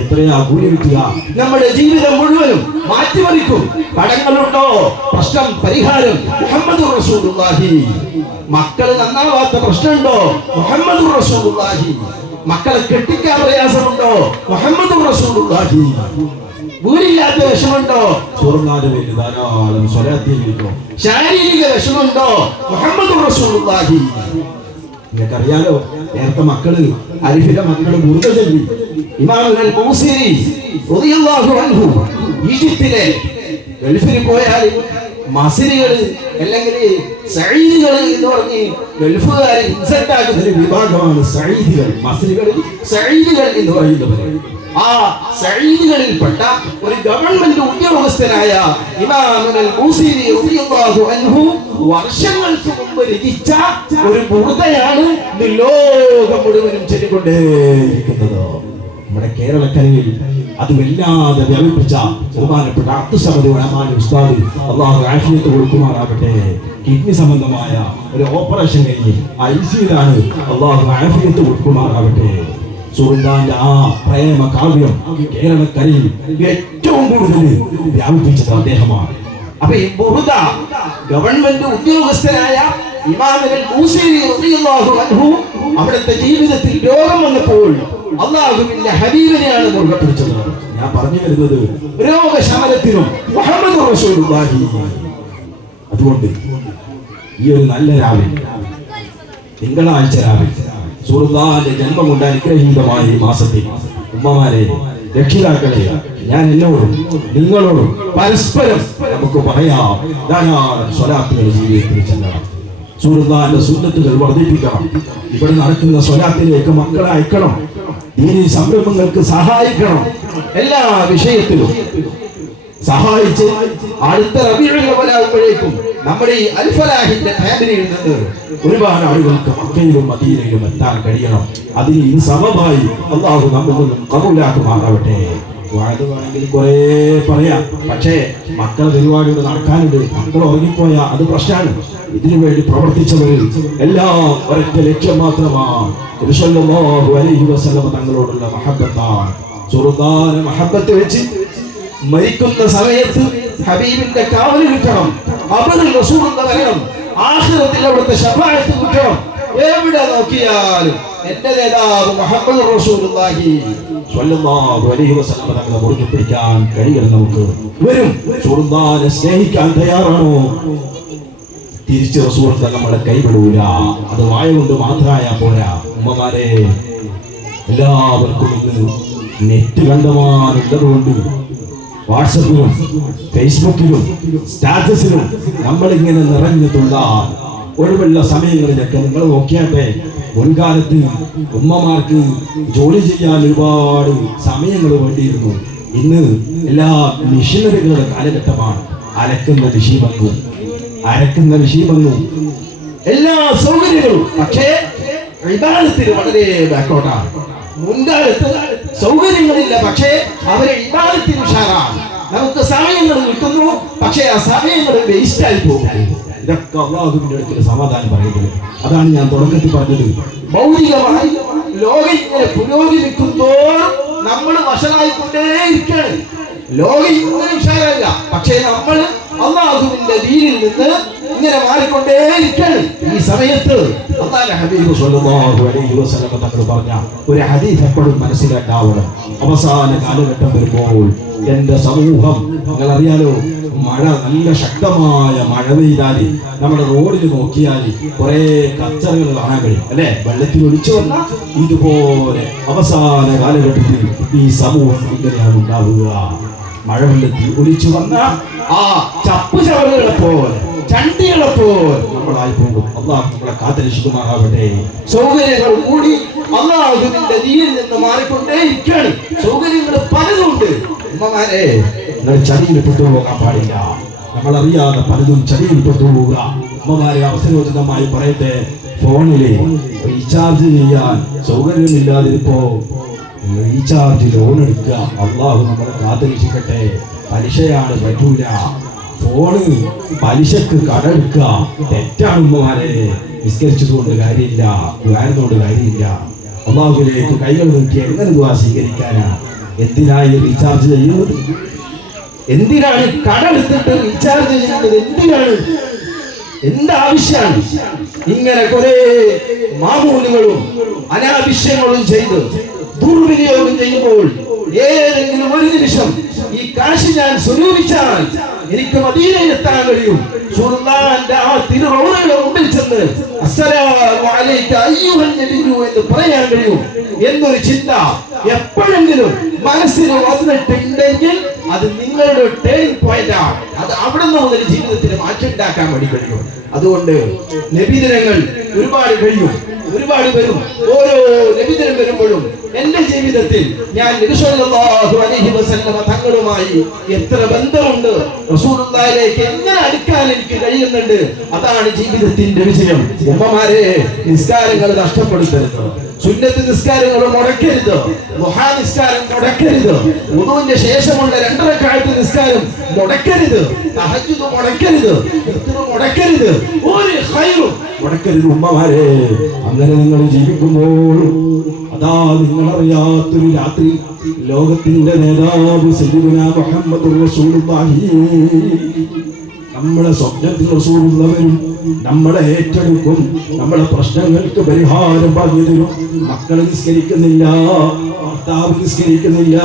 എത്രയാ കൂലി കിട്ടുക. നമ്മുടെ ജീവിതം മുഴുവനും മാറ്റിമറിക്കും. കടങ്ങളുണ്ടോ, പ്രശ്നം പരിഹാരം മുഹമ്മദുർ റസൂലുള്ളാഹി. മക്കള് നന്നാവാത്ത പ്രശ്നമുണ്ടോ, മുഹമ്മദുർ റസൂലുള്ളാഹി. മക്കളെ കെട്ടിക്കാൻ പ്രയാസമുണ്ടോ, മുഹമ്മദുർ റസൂലുള്ളാഹി. വീടില്ലാത്ത വിഷമുണ്ടോ, സ്വർണ്ണാന്റെ പേരിൽ ധാരാളം സ്വലാത്തിയിരിക്കും. ശാരീരിക വിഷമുണ്ടോ, മുഹമ്മദുർ റസൂലുള്ളാഹി. നിങ്ങൾക്കറിയാലോ, നേരത്തെ മക്കള് അരിഫിന്റെ മക്കൾ ബുർദ ചൊല്ലി. ഇമാം അൽ മൂസിരി റളിയല്ലാഹു അൻഹു ഈജിപ്തിലെ ഗൾഫിൽ പോയാൽ മസിരികൾ അല്ലെങ്കിൽ സഈദുകൾ എന്ന് പറഞ്ഞ് ഗൾഫുകാരെ ഇൻസൾട്ട് ആക്കുന്ന ഒരു വിഭാഗമാണ് സഈദുകൾ. മസിരികളിൽ സഈദുകൾ എന്ന് പറയുന്നവർ. ആ സഈദുകളിൽപ്പെട്ട ഒരു ഗവൺമെന്റ് ഉദ്യോഗസ്ഥനായ ഇമാം അൽ മൂസിരി റളിയല്ലാഹു അൻഹു വർഷങ്ങൾക്ക് മുമ്പ് രചിച്ച ഒരു ബുർദയാണ് ലോകം മുഴുവനും ചൊല്ലിക്കൊണ്ടേയിരിക്കുന്നത്. നമ്മുടെ കേരളക്കരയിൽ അത് വല്ലാതെ വ്യാപിപ്പിച്ച ബഹുമാനപ്പെട്ട അബ്ദുസ്സമദ് ഉലമാനി ഉസ്താദ് അല്ലാഹു ആഫിയത്ത് കൊടുക്കുമാറാകട്ടെ. കിഡ്നി സംബന്ധമായ ഒരു ഓപ്പറേഷൻ കഴിഞ്ഞ് ഐസിയുലാണ്. അല്ലാഹു ആഫിയത്ത് കൊടുക്കുമാറാകട്ടെ. സുൽത്താന്റെ ആ പ്രേമ കാവ്യം കേരളക്കരയിൽ ഏറ്റവും കൂടുതൽ വ്യാപിപ്പിച്ചത് അദ്ദേഹമാണ്. അപ്പൊ ഈ ബുർദ ഗവൺമെന്റ് ഉദ്യോഗസ്ഥനായ ഇമാം അൽ മൂസിരി റളിയല്ലാഹു അൻഹു അവിടുത്തെ ജീവിതത്തിൽ രോഗം വന്നപ്പോൾ അല്ലാഹുവിന്റെ ഹബീബിനെയാണ് മുറുകെ പിടിച്ചത്. ഞാൻ പറഞ്ഞു വരുന്നത് രോഗശമനത്തിനും മുഹമ്മദ് റസൂലുള്ളാഹി. അതുകൊണ്ട് ഈ ഒരു നല്ല രാവിലെ, തിങ്കളാഴ്ച രാവിലെ, റസൂലുള്ളാഹിന്റെ ജന്മം കൊണ്ട് അനുഗ്രഹീതമായ ഈ മാസത്തിൽ ഉമ്മമാരെ, രക്ഷിതാക്കളെ, ഞാൻ എന്നോടും നിങ്ങളോടും പരസ്പരം നമുക്ക് പറയാം, ധാരാളം സ്വലാത്തുകൾ ജീവിതത്തിൽ ചെല്ലണം. റസൂലുള്ളാഹിന്റെ സുന്നത്തുകൾ വർദ്ധിപ്പിക്കണം. ഇവിടെ നടക്കുന്ന സ്വലാത്തിലേക്ക് മക്കളെ അയക്കണം. ദീനീ സംരംഭങ്ങൾക്ക് സഹായിക്കണം. എല്ലാ വിഷയത്തിലും സഹായിച്ച് അടുത്ത റബീഉൽ അവ്വൽ ആകുമ്പോഴേക്കും നമ്മുടെ ഈ അൽ ഫലാഹിന്റെ ഫാമിലിയിൽ നിന്ന് ഒരുപാട് ആളുകൾക്ക് മക്കയിലും മദീനയിലും എത്താൻ കഴിയണം. അതിന് ഈ സമമായി അല്ലാഹു നമ്മിൽ നിന്നും ഖബൂലാക്കുമാറാവട്ടെ. വേണമെങ്കിൽ കുറെ പറയാം, പക്ഷേ മക്കളെ പരിപാടിയോട് നടക്കാനുണ്ട്. മക്കൾ ഉറങ്ങിപ്പോയാൽ അത് പ്രശ്നമാണ്. ഇതിനു വേണ്ടി പ്രവർത്തിച്ചവരിൽ എല്ലാം ഒരൊറ്റ ലക്ഷ്യം മാത്രമാണ്, സല്ലല്ലാഹു അലൈഹി വസല്ലം തങ്ങളോടുള്ള മഹബ്ബത്താണ്. സുൽത്താന മഹബ്ബത്ത് വെച്ച് മരിക്കുന്ന സമയത്ത് ഹബീബിന്റെ കാവൽ കിട്ടണം. ഖബറിൽ റസൂലുള്ളാഹി വരണം. ആഖിറത്തിൽ അവിടുത്തെ ശഫാഅത്ത് കിട്ടണം. എവിടെ നോക്കിയാലും എന്റെ നേതാവ് മുഹമ്മദ് റസൂലുള്ളാഹി സ്വല്ലല്ലാഹു അലൈഹി വസല്ലം തങ്ങളെ മുറുകെ പിടിക്കാൻ കഴിയണം. നമുക്ക് വരും. സുൽത്താനെ സ്നേഹിക്കാൻ തയ്യാറാണോ? തിരിച്ച് റസൂൽ നമ്മളെ കൈവിടൂല. അത് വായ കൊണ്ട് മാത്രമായാ പോരാ. ഉമ്മമാരെ, എല്ലാവർക്കും ഇന്ന് നെറ്റ് കണ്ടമാനുള്ളതുകൊണ്ട് വാട്സപ്പിലും ഫേസ്ബുക്കിലും സ്റ്റാറ്റസിലും നമ്മളിങ്ങനെ നിറഞ്ഞിട്ടുള്ള ഒഴിവുള്ള സമയങ്ങളിലൊക്കെ നിങ്ങൾ നോക്കിയാട്ടെ. മുൻകാലത്ത് ഉമ്മമാർക്ക് ജോലി ചെയ്യാൻ ഒരുപാട് സമയങ്ങൾ വേണ്ടിയിരുന്നു. ഇന്ന് എല്ലാ മെഷീനറികളുടെ കാലഘട്ടമാണ്. അലക്കുന്ന മെഷീൻ വന്നു, അരക്കുന്ന മെഷീൻ വന്നു, എല്ലാ സൗകര്യങ്ങളും. പക്ഷേ ഇബാദത്തിൽ വളരെ ബാക്കോട്ടാണ്. മുൻകാലത്ത് സൗകര്യങ്ങളില്ല, പക്ഷേ അവരെ ഇബാദത്തിൽ ഉഷാറാണ്. നമുക്ക് സമയങ്ങൾ കിട്ടുന്നു, പക്ഷേ ആ സമയങ്ങൾ വേസ്റ്റ് ആയി പോകും. ഇതൊക്കെ അല്ലാഹുവിന്റെ അടുക്കൽ സമാധാനം പറയുന്നത്. അതാണ് ഞാൻ തുടക്കത്തിൽ പറഞ്ഞത്. ഭൗതികമായി ലോകം ഇങ്ങനെ പുരോഗമിക്കുമ്പോൾ നമ്മൾ വഷളായിക്കൊണ്ടേയിരിക്കുകയാണ്. ലോകം ഇങ്ങനെ ഉഷാറല്ല, പക്ഷേ നമ്മൾ അല്ലാഹുവിന്റെ ദീനിൽ നിന്ന് ഇങ്ങനെ മാറിക്കൊണ്ടേയിരിക്കുകയാണ്. ഈ സമയത്ത് അല്ലാഹുവിന്റെ ഹബീബ് സ്വല്ലല്ലാഹു അലൈഹി വസല്ലം തങ്ങൾ പറഞ്ഞ ഒരു ഹദീസ് എപ്പോഴും മനസ്സിലുണ്ടാവണം. അവസാന കാലഘട്ടം വരുമ്പോൾ എന്റെ സമൂഹം, നിങ്ങൾ അറിയാലോ, മഴ നല്ല ശക്തമായ മഴ പെയ്താൽ നമ്മുടെ റോഡിൽ നോക്കിയാൽ കുറെ കച്ചറകൾ കാണാൻ കഴിയും, അല്ലെ? വെള്ളത്തിൽ ഒലിച്ചു വന്ന ഇതുപോലെ അവസാന കാലഘട്ടത്തിൽ ഈ സമൂഹം ഇങ്ങനെയാണ് ഉണ്ടാവുക. മഴവെള്ളത്തിൽ ഒലിച്ചു വന്ന ആ ചപ്പു ചവറുകളെ പോലെ, ചണ്ടികളെ പോലെ നമ്മളായി പോകും. അല്ലാഹു നമ്മളെ കാത്തുരക്ഷിക്കുമാറാവട്ടെ. സൗകര്യങ്ങൾ കൂടി അല്ലാഹുവിന്റെ ദീനിൽ നിന്ന് മാറിക്കൊണ്ടേയിരിക്കുകയാണ്. സൗകര്യങ്ങൾ പലതുണ്ട്. ഉമ്മമാരെ, നിങ്ങൾ ചതിയിൽ പെട്ടുപോകാൻ പാടില്ല. നമ്മളറിയാതെ പലതും ചതിയിൽ പെട്ടുപോവുക. ഉമ്മമാരെ, അവസരോചിതമായി പറയട്ടെ, ഫോണിലെ റീചാർജ് ചെയ്യാൻ സൗകര്യമില്ലാതിരിപ്പോ റീചാർജ് ലോൺ എടുക്കുക. അല്ലാഹു നമ്മളെ കാത്തുരക്ഷിക്കട്ടെ. പലിശയാണ്, പറ്റൂല. ഫോണ് പലിശക്ക് കടമെടുക്കുക തെറ്റാണ്. ഉമ്മമാരെ, നിസ്കരിച്ചതുകൊണ്ട് കാര്യമില്ല, ദ്വാരുന്നതുകൊണ്ട് കാര്യമില്ല. അല്ലാഹുവിലേക്ക് കൈകൾ നോക്കി എങ്ങനെ ദുആ സ്വീകരിക്കാനാ? എന്തിനായി റീചാർജ് ചെയ്യുന്നത്? എന്തിനാണ് കടമെടുത്തിട്ട് റീചാർജ് ചെയ്യുന്നത്? എന്തിനാണ്? എന്താവശ്യമാണ്? ഇങ്ങനെ കുറെ മാമൂലുകളും അനാവശ്യങ്ങളും ചെയ്ത് ദുർവിനിയോഗം ചെയ്യുമ്പോൾ ഏതെങ്കിലും ഒരു നിമിഷം ഈ കാശ് ഞാൻ സ്വരൂപിച്ചാൽ എനിക്ക് മദീനയിലെത്താൻ കഴിയും. റസൂലുള്ളാഹിന്റെ ആ തിരുറൗളയുടെ മുമ്പിൽ ചെന്ന് അസ്സലാമു അലൈക അയ്യുഹൻ നബിയ്യു എന്ന് പറയാൻ കഴിയും എന്നൊരു ചിന്ത എപ്പോഴെങ്കിലും മനസ്സിൽ വന്നിട്ടുണ്ടെങ്കിൽ അത് നിങ്ങളുടെ ടേണിംഗ് പോയിന്റ് ആണ്. അത് അവിടെ നിന്ന് മുതൽ ജീവിതത്തിൽ മാറ്റമുണ്ടാക്കാൻ വേണ്ടി കഴിയും. അതുകൊണ്ട് നബിദിനങ്ങൾ ഒരുപാട് കഴിയും, ഒരുപാട് വരും. ഓരോ നബിദിനം വരുമ്പോഴും എന്റെ ജീവിതത്തിൽ ഞാൻ നബി സല്ലല്ലാഹു അലൈഹി വസല്ലമ തങ്ങളുമായി എത്ര ബന്ധമുണ്ട്, റസൂലുള്ളാഹിലേക്ക് എങ്ങനെ അടുക്കാൻ എനിക്ക് കഴിയുന്നുണ്ട്, അതാണ് ജീവിതത്തിന്റെ വിജയം. ഉമ്മമാരെ, നിസ്കാരങ്ങൾ നഷ്ടപ്പെടുത്തരുത്, സുന്നത്ത് നിസ്കാരങ്ങൾ മുടക്കരുത്, ദുഹാ നിസ്കാരം മുടക്കരുത്, വുദൂഇന്റെ ശേഷമുള്ള 2 റക്അത്ത് നിസ്കാരം മുടക്കരുത്, തഹജ്ജുദ് മുടക്കരുത്, വിത്ർ മുടക്കരുത്, ഒരു ഖൈറും മുടക്കരുത്. ഉമ്മമാരെ, അങ്ങനെ നിങ്ങൾ ജീവിക്കുമ്പോൾ അതാ നിങ്ങളറിയാത്തൊരു രാത്രി ലോകത്തിന്റെ നേതാവ് സയ്യിദുനാ മുഹമ്മദുർ റസൂലുള്ളാഹി നമ്മുടെ സ്വപ്നത്തിൽ റസൂലുള്ളവരും നമ്മളെ ഏറ്റെടുക്കും, നമ്മുടെ പ്രശ്നങ്ങൾക്ക് പരിഹാരം പറഞ്ഞു തരും. മക്കളെ നിസ്കരിക്കുന്നില്ല, ഭർത്താവ് നിസ്കരിക്കുന്നില്ല,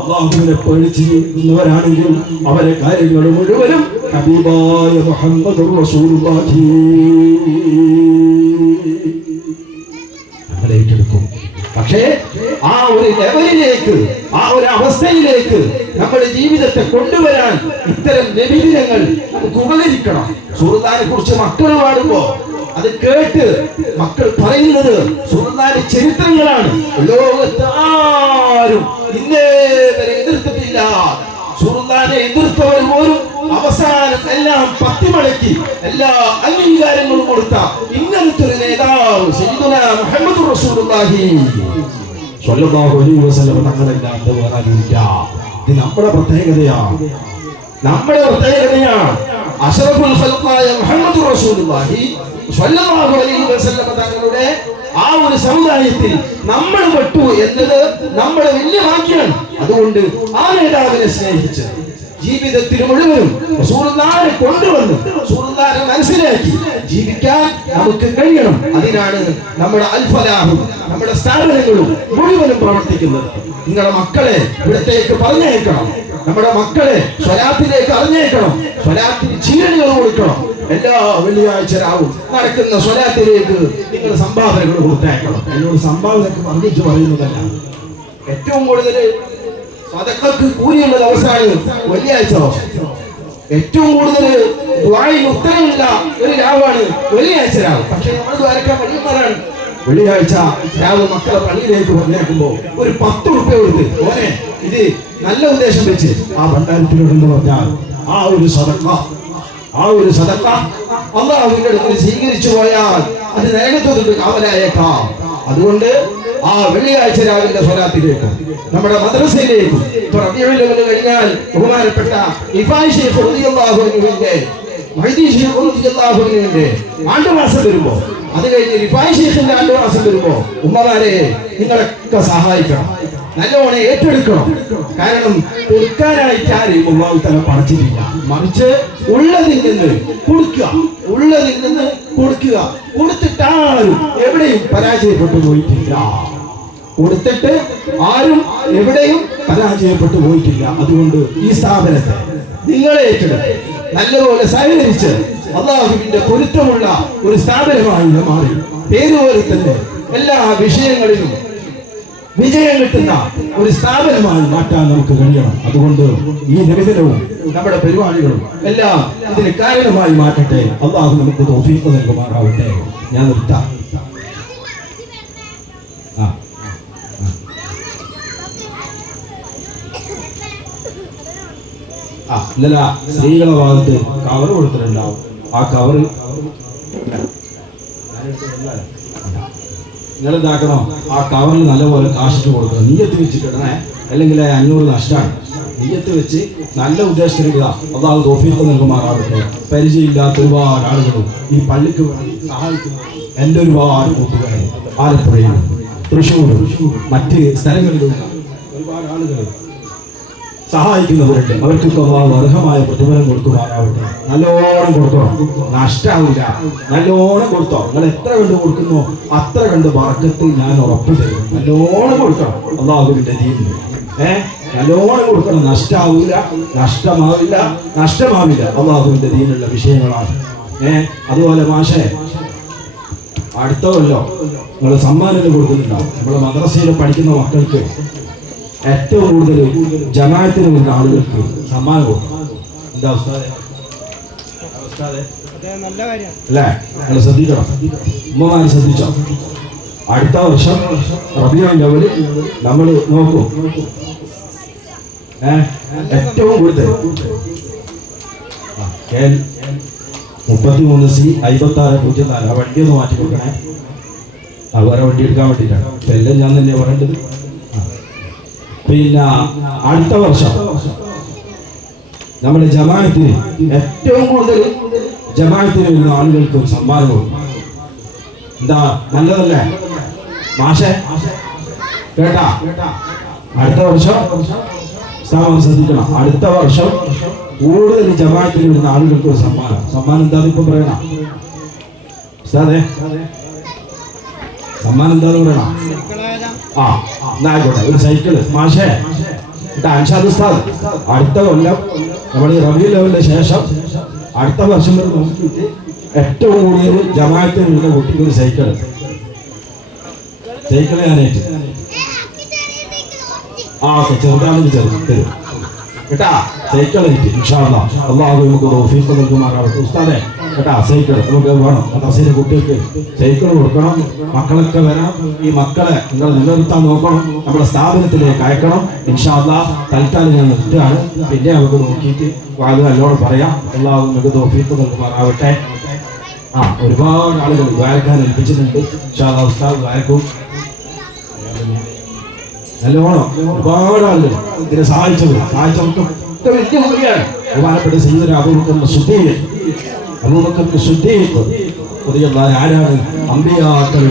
അല്ലാഹുവിനെ പേടിച്ച് ജീവിക്കുന്നവരാണെങ്കിൽ അവരെ കാര്യങ്ങൾ മുഴുവനും ഹബീബായ മുഹമ്മദുർ റസൂലുള്ളാഹി നമ്മളെ ഏറ്റെടുക്കും. പക്ഷേ ആ ഒരു ലെവലിലേക്ക്, ആ ഒരു അവസ്ഥയിലേക്ക് നമ്മുടെ ജീവിതത്തെ കൊണ്ടുവരാൻ ഇത്തരം നബിദിനങ്ങൾ നമുക്ക് ഉപകരിക്കണം. റസൂലുള്ളാഹിനെ കുറിച്ച് മക്കൾ പാടുമ്പോ അത് കേട്ട് മക്കൾ പറയുന്നത് റസൂലുള്ളാഹിന്റെ ചരിത്രങ്ങളാണ്. ലോകത്ത് ആരും ഇന്നേ വരെ എതിർത്തിട്ടില്ല. റസൂലുള്ളാഹിനെ എതിർത്തവർ പോലും അവസാനം എല്ലാം പത്തിമടക്കി എല്ലാ അംഗീകാരങ്ങളും കൊടുത്ത ഇങ്ങനത്തെ ഒരു നേതാവ് സയ്യിദുനാ മുഹമ്മദുർ റസൂലുള്ളാഹി സ്വല്ലല്ലാഹു അലൈഹി വസല്ലം തങ്ങളല്ലാത്ത വേറെ ആരുമില്ല. ഇത് നമ്മുടെ പ്രത്യേകതയാണ്, നമ്മുടെ പ്രത്യേകതയാണ്. അഷ്റഫുൽ ഖൽഖായ മുഹമ്മദുർ റസൂലുള്ളാഹി സ്വല്ലല്ലാഹു അലൈഹി വസല്ലം തങ്ങളുടെ ആ ഒരു സമുദായത്തിൽ നമ്മൾ പെട്ടു എന്നത് നമ്മുടെ വലിയ ഭാഗ്യമാണ്. അതുകൊണ്ട് ആ നേതാവിനെ സ്നേഹിച്ച് ജീവിതത്തിൽ മുഴുവനും റസൂലുള്ളാഹിനെ കൊണ്ടുവന്ന് റസൂലുള്ളാഹിനെ മനസ്സിലാക്കി ജീവിക്കാൻ നമുക്ക് കഴിയണം. അതിനാണ് നമ്മുടെ അൽഫലാഹും നമ്മുടെ സ്ഥാപനങ്ങളും മുഴുവനും പ്രവർത്തിക്കുന്നത്. നിങ്ങളുടെ മക്കളെ ഇവിടത്തേക്ക് പറഞ്ഞയക്കണം, നമ്മുടെ മക്കളെ സ്വലാത്തിലേക്ക് അറിഞ്ഞേക്കണം, സ്വലാത്തിന് ചീരണികൾ കൊടുക്കണം. എല്ലാ വെള്ളിയാഴ്ച രാവും നടക്കുന്ന സ്വലാത്തിലേക്ക് നിങ്ങൾ സംഭാവനകൾ കൊടുത്തയക്കണം. എന്നോട് സംഭാവനക്ക് വർദ്ധിച്ചു പറയുന്നതല്ല, ഏറ്റവും കൂടുതൽ സദഖക്ക് കൂലിയുള്ള ദിവസമാണ് വെള്ളിയാഴ്ച. ഏറ്റവും കൂടുതൽ ദുആഇന് ഉത്തരമുള്ള ഒരു രാവാണ് വെള്ളിയാഴ്ച രാവ്. പക്ഷെ നമ്മൾ ദ്വാരക്കാൻ മടിയന്മാരാണ്. വെള്ളിയാഴ്ച രാവ് മക്കളെ പള്ളിയിലേക്ക് പറഞ്ഞേക്കുമ്പോ ഒരു 10 ഉറുപ്പ്യ കൊടുത്ത് ഓനെ ഇത് നല്ല ഉദ്ദേശം വെച്ച് ആ ഭണ്ഡാരത്തിലോടെന്ന് പറഞ്ഞാൽ ആ ഒരു സദഖ അല്ലാഹുവിന്റെ അടുത്ത് സ്വീകരിച്ചു പോയാൽ അത് നരകത്തോട് കാവലായേക്കാം. അതുകൊണ്ട് ആ വെള്ളിയാഴ്ച രാവിലെ സ്വലാത്തിലേക്കും നമ്മുടെ മദ്രസയിലേക്കും റബീഉൽ അവ്വൽ കഴിഞ്ഞാൽ ബഹുമാനപ്പെട്ട ഇഫായി ശൈഖ് റളിയല്ലാഹു അൻഹുവിന്റെ മഹദി ശൈഖ് റളിയല്ലാഹു അൻഹുവിന്റെ ആണ്ടുമാസം വരുമ്പോ, അത് കഴിഞ്ഞ് ഇഫായി ശൈഖിന്റെ ആണ്ടുമാസം വരുമ്പോ ഉമ്മമാരെ നിങ്ങളൊക്കെ സഹായിക്കണം, നല്ലോണം ഏറ്റെടുക്കണം. കാരണം കൊടുക്കാനായിട്ട് ആരെയും അല്ലാഹു തആല പടച്ചിട്ടില്ല, മറിച്ച് ഉള്ളതിൽ നിന്ന് കൊടുക്കുക, ഉള്ളതിൽ നിന്ന് കൊടുക്കുക. കൊടുത്തിട്ട് ആരും എവിടെയും പരാജയപ്പെട്ടു പോയിട്ടില്ല, കൊടുത്തിട്ട് ആരും എവിടെയും പരാജയപ്പെട്ടു പോയിട്ടില്ല. അതുകൊണ്ട് ഈ സ്ഥാപനത്തെ നിങ്ങളെ ഏറ്റെടുത്ത് നല്ലപോലെ സഹകരിച്ച് അല്ലാഹുവിന്റെ പൊരുത്തമുള്ള ഒരു സ്ഥാപനമായി മാറി പേരുപോലെ തന്നെ എല്ലാ വിഷയങ്ങളിലും വിജയം കിട്ടുന്ന ഒരു സ്ഥാപനമായി മാറ്റാൻ നമുക്ക് കഴിയണം. അതുകൊണ്ട് ഈ നിവേദനവും നമ്മുടെ പരിപാടികളും എല്ലാം ഇതിന് കാരണമായി മാറ്റട്ടെ. അല്ലാഹു നമുക്ക് തൗഫീഖ് നൽകുമാറാവട്ടെ. ഞാൻ നിർത്താം. ഇന്നലെ സ്ത്രീകളുടെ ഭാഗത്ത് കവർ കൊടുത്തിട്ടുണ്ടാവും. ആ കവറ് നിങ്ങൾ എന്താക്കണം, ആ കവറിൽ നല്ലപോലെ കാശിട്ട് കൊടുക്കണം. നീയത്ത് വെച്ചിട്ടിടണേ, അല്ലെങ്കിൽ 500 നഷ്ടമാണ്. നീയത്ത് വെച്ച് നല്ല ഉദ്ദേശത്തിലിടുക. അല്ലാഹു തൗഫീഖ് നൽകുമാറാവട്ടെ. പരിചയമില്ലാത്ത ഒരുപാട് ആളുകളും ഈ പള്ളിക്ക് സഹായിക്കുന്നു. എൻ്റെ ഒരുപാട് കൂട്ടുകാർ ആലപ്പുഴയിലും തൃശ്ശൂരും മറ്റ് സ്ഥലങ്ങളിലും ഒരുപാട് ആളുകൾ സഹായിക്കുന്നവരുണ്ട്. അവർക്കൊക്കെ അല്ലാഹു അർഹമായ പ്രതിഫലം കൊടുക്കുമാറാവട്ടെ. നല്ലോണം കൊടുക്കണം, നഷ്ടാവില്ല. നല്ലോണം കൊടുത്തോ, നിങ്ങൾ എത്ര കണ്ട് കൊടുക്കുന്നോ അത്ര കണ്ട് ബർക്കത്ത് ഞാൻ ഉറപ്പ് തരും. നല്ലോണം കൊടുക്കണം. അല്ലാഹുവിന്റെ ദീൻ നല്ലോണം കൊടുക്കണം. നഷ്ടമാവില്ല, നഷ്ടമാവില്ല. അള്ളാഹുവിന്റെ ദീനുള്ള വിഷയങ്ങളാണ്. അതുപോലെ മാഷേ, അടുത്ത കൊല്ലം നിങ്ങൾ സമ്മാനം കൊടുക്കുന്നുണ്ടാവും. നമ്മുടെ മദ്രസയിൽ പഠിക്കുന്ന മക്കൾക്ക് ഏറ്റവും കൂടുതൽ ജമാഅത്തിന് വരുന്ന ആളുകൾക്ക് സമ്മാനം കൊടുക്കും. എന്താ ഉസ്താദേ? അല്ലേ? നിങ്ങൾ ശ്രദ്ധിക്കണം, ഉമ്മമാര് ശ്രദ്ധിച്ചോ. അടുത്ത വർഷം റബീഉൽ അവ്വൽ നമ്മൾ നോക്കും. ഏറ്റവും കൂടുതൽ 33C5604 ആ വണ്ടി ഒന്ന് മാറ്റി കൊടുക്കണേ. വേറെ വണ്ടി എടുക്കാൻ വേണ്ടിയിട്ടാണ്. എല്ലാം ഞാൻ തന്നെ പറയേണ്ടത്. പിന്നെ അടുത്ത വർഷം നമ്മുടെ ജമാഅത്തിന് ഏറ്റവും കൂടുതൽ ജമാഅത്തിന് വരുന്ന ആളുകൾക്ക് ഒരു സമ്മാനം കൊടുക്കും. എന്താ, നല്ലതല്ലേ മാഷേ? കേട്ടാ? അടുത്ത വർഷം ശ്രദ്ധിക്കണം. അടുത്ത വർഷം കൂടുതൽ ജമാഅത്തിന് വരുന്ന ആളുകൾക്ക് ഒരു സമ്മാനം എന്താന്ന് ഇപ്പൊ പറയണം. ഉസ്താദേ, സമ്മാനം എന്താന്ന് പറയണം. എന്നായിക്കോട്ടെ, ഒരു സൈക്കിള്. മാഷേ അൻഷാദ് ഉസ്താദ്, അടുത്ത കൊല്ലം നമ്മൾ ഈ റബീഉൽ അവ്വലിന് ശേഷം അടുത്ത വർഷം വരെ നോക്കിയിട്ട് ഏറ്റവും കൂടുതൽ ജമാഅത്തിന് വരുന്ന കുട്ടിക്ക് ഒരു സൈക്കിള് ഞാനേറ്റ്. ചെറുതാണെങ്കിൽ തരും കേട്ടാ. സൈക്കിൾ എനിക്ക് ഇൻഷാ അല്ലാഹ് അള്ളാഹു നമുക്ക് തൗഫീഖ് നൽകുമാറാവട്ടെ. ഉസ്താദേ കേട്ടാ, സൈക്കിൾ നമുക്ക് വേണം. മദ്രസയിലെ കുട്ടികൾക്ക് സൈക്കിൾ കൊടുക്കണം. മക്കളൊക്കെ വരണം. ഈ മക്കളെ നിങ്ങൾ നിലനിർത്താൻ നോക്കണം. നമ്മുടെ സ്ഥാപനത്തിലേക്ക് അയക്കണം. ഇൻഷാ അല്ലാഹ് തൽക്കാലം ഞാൻ നിർത്തുകയാണ്. പിന്നെ നമുക്ക് നോക്കിയിട്ട് അത് നല്ലോണം പറയാം. അള്ളാഹു നമുക്ക് തൗഫീഖ് നൽകുമാറാവട്ടെ. ഒരുപാട് ആളുകൾ വായിക്കാൻ ഏൽപ്പിച്ചിട്ടുണ്ട്. ഇൻഷാ അല്ലാഹ് ഉസ്താദ് വായിക്കും നല്ലോണം. ഒരുപാട് ആളുകൾ ഇതിനെ സഹായിച്ചവർക്കും വലിയ കൂലിയാണ്. ബഹുമാനപ്പെട്ട സയ്യിദുനാ അബൂബക്കർ സിദ്ദീഖ് റളിയല്ലാഹു ആരാണ്? അമ്പിയാക്കൾ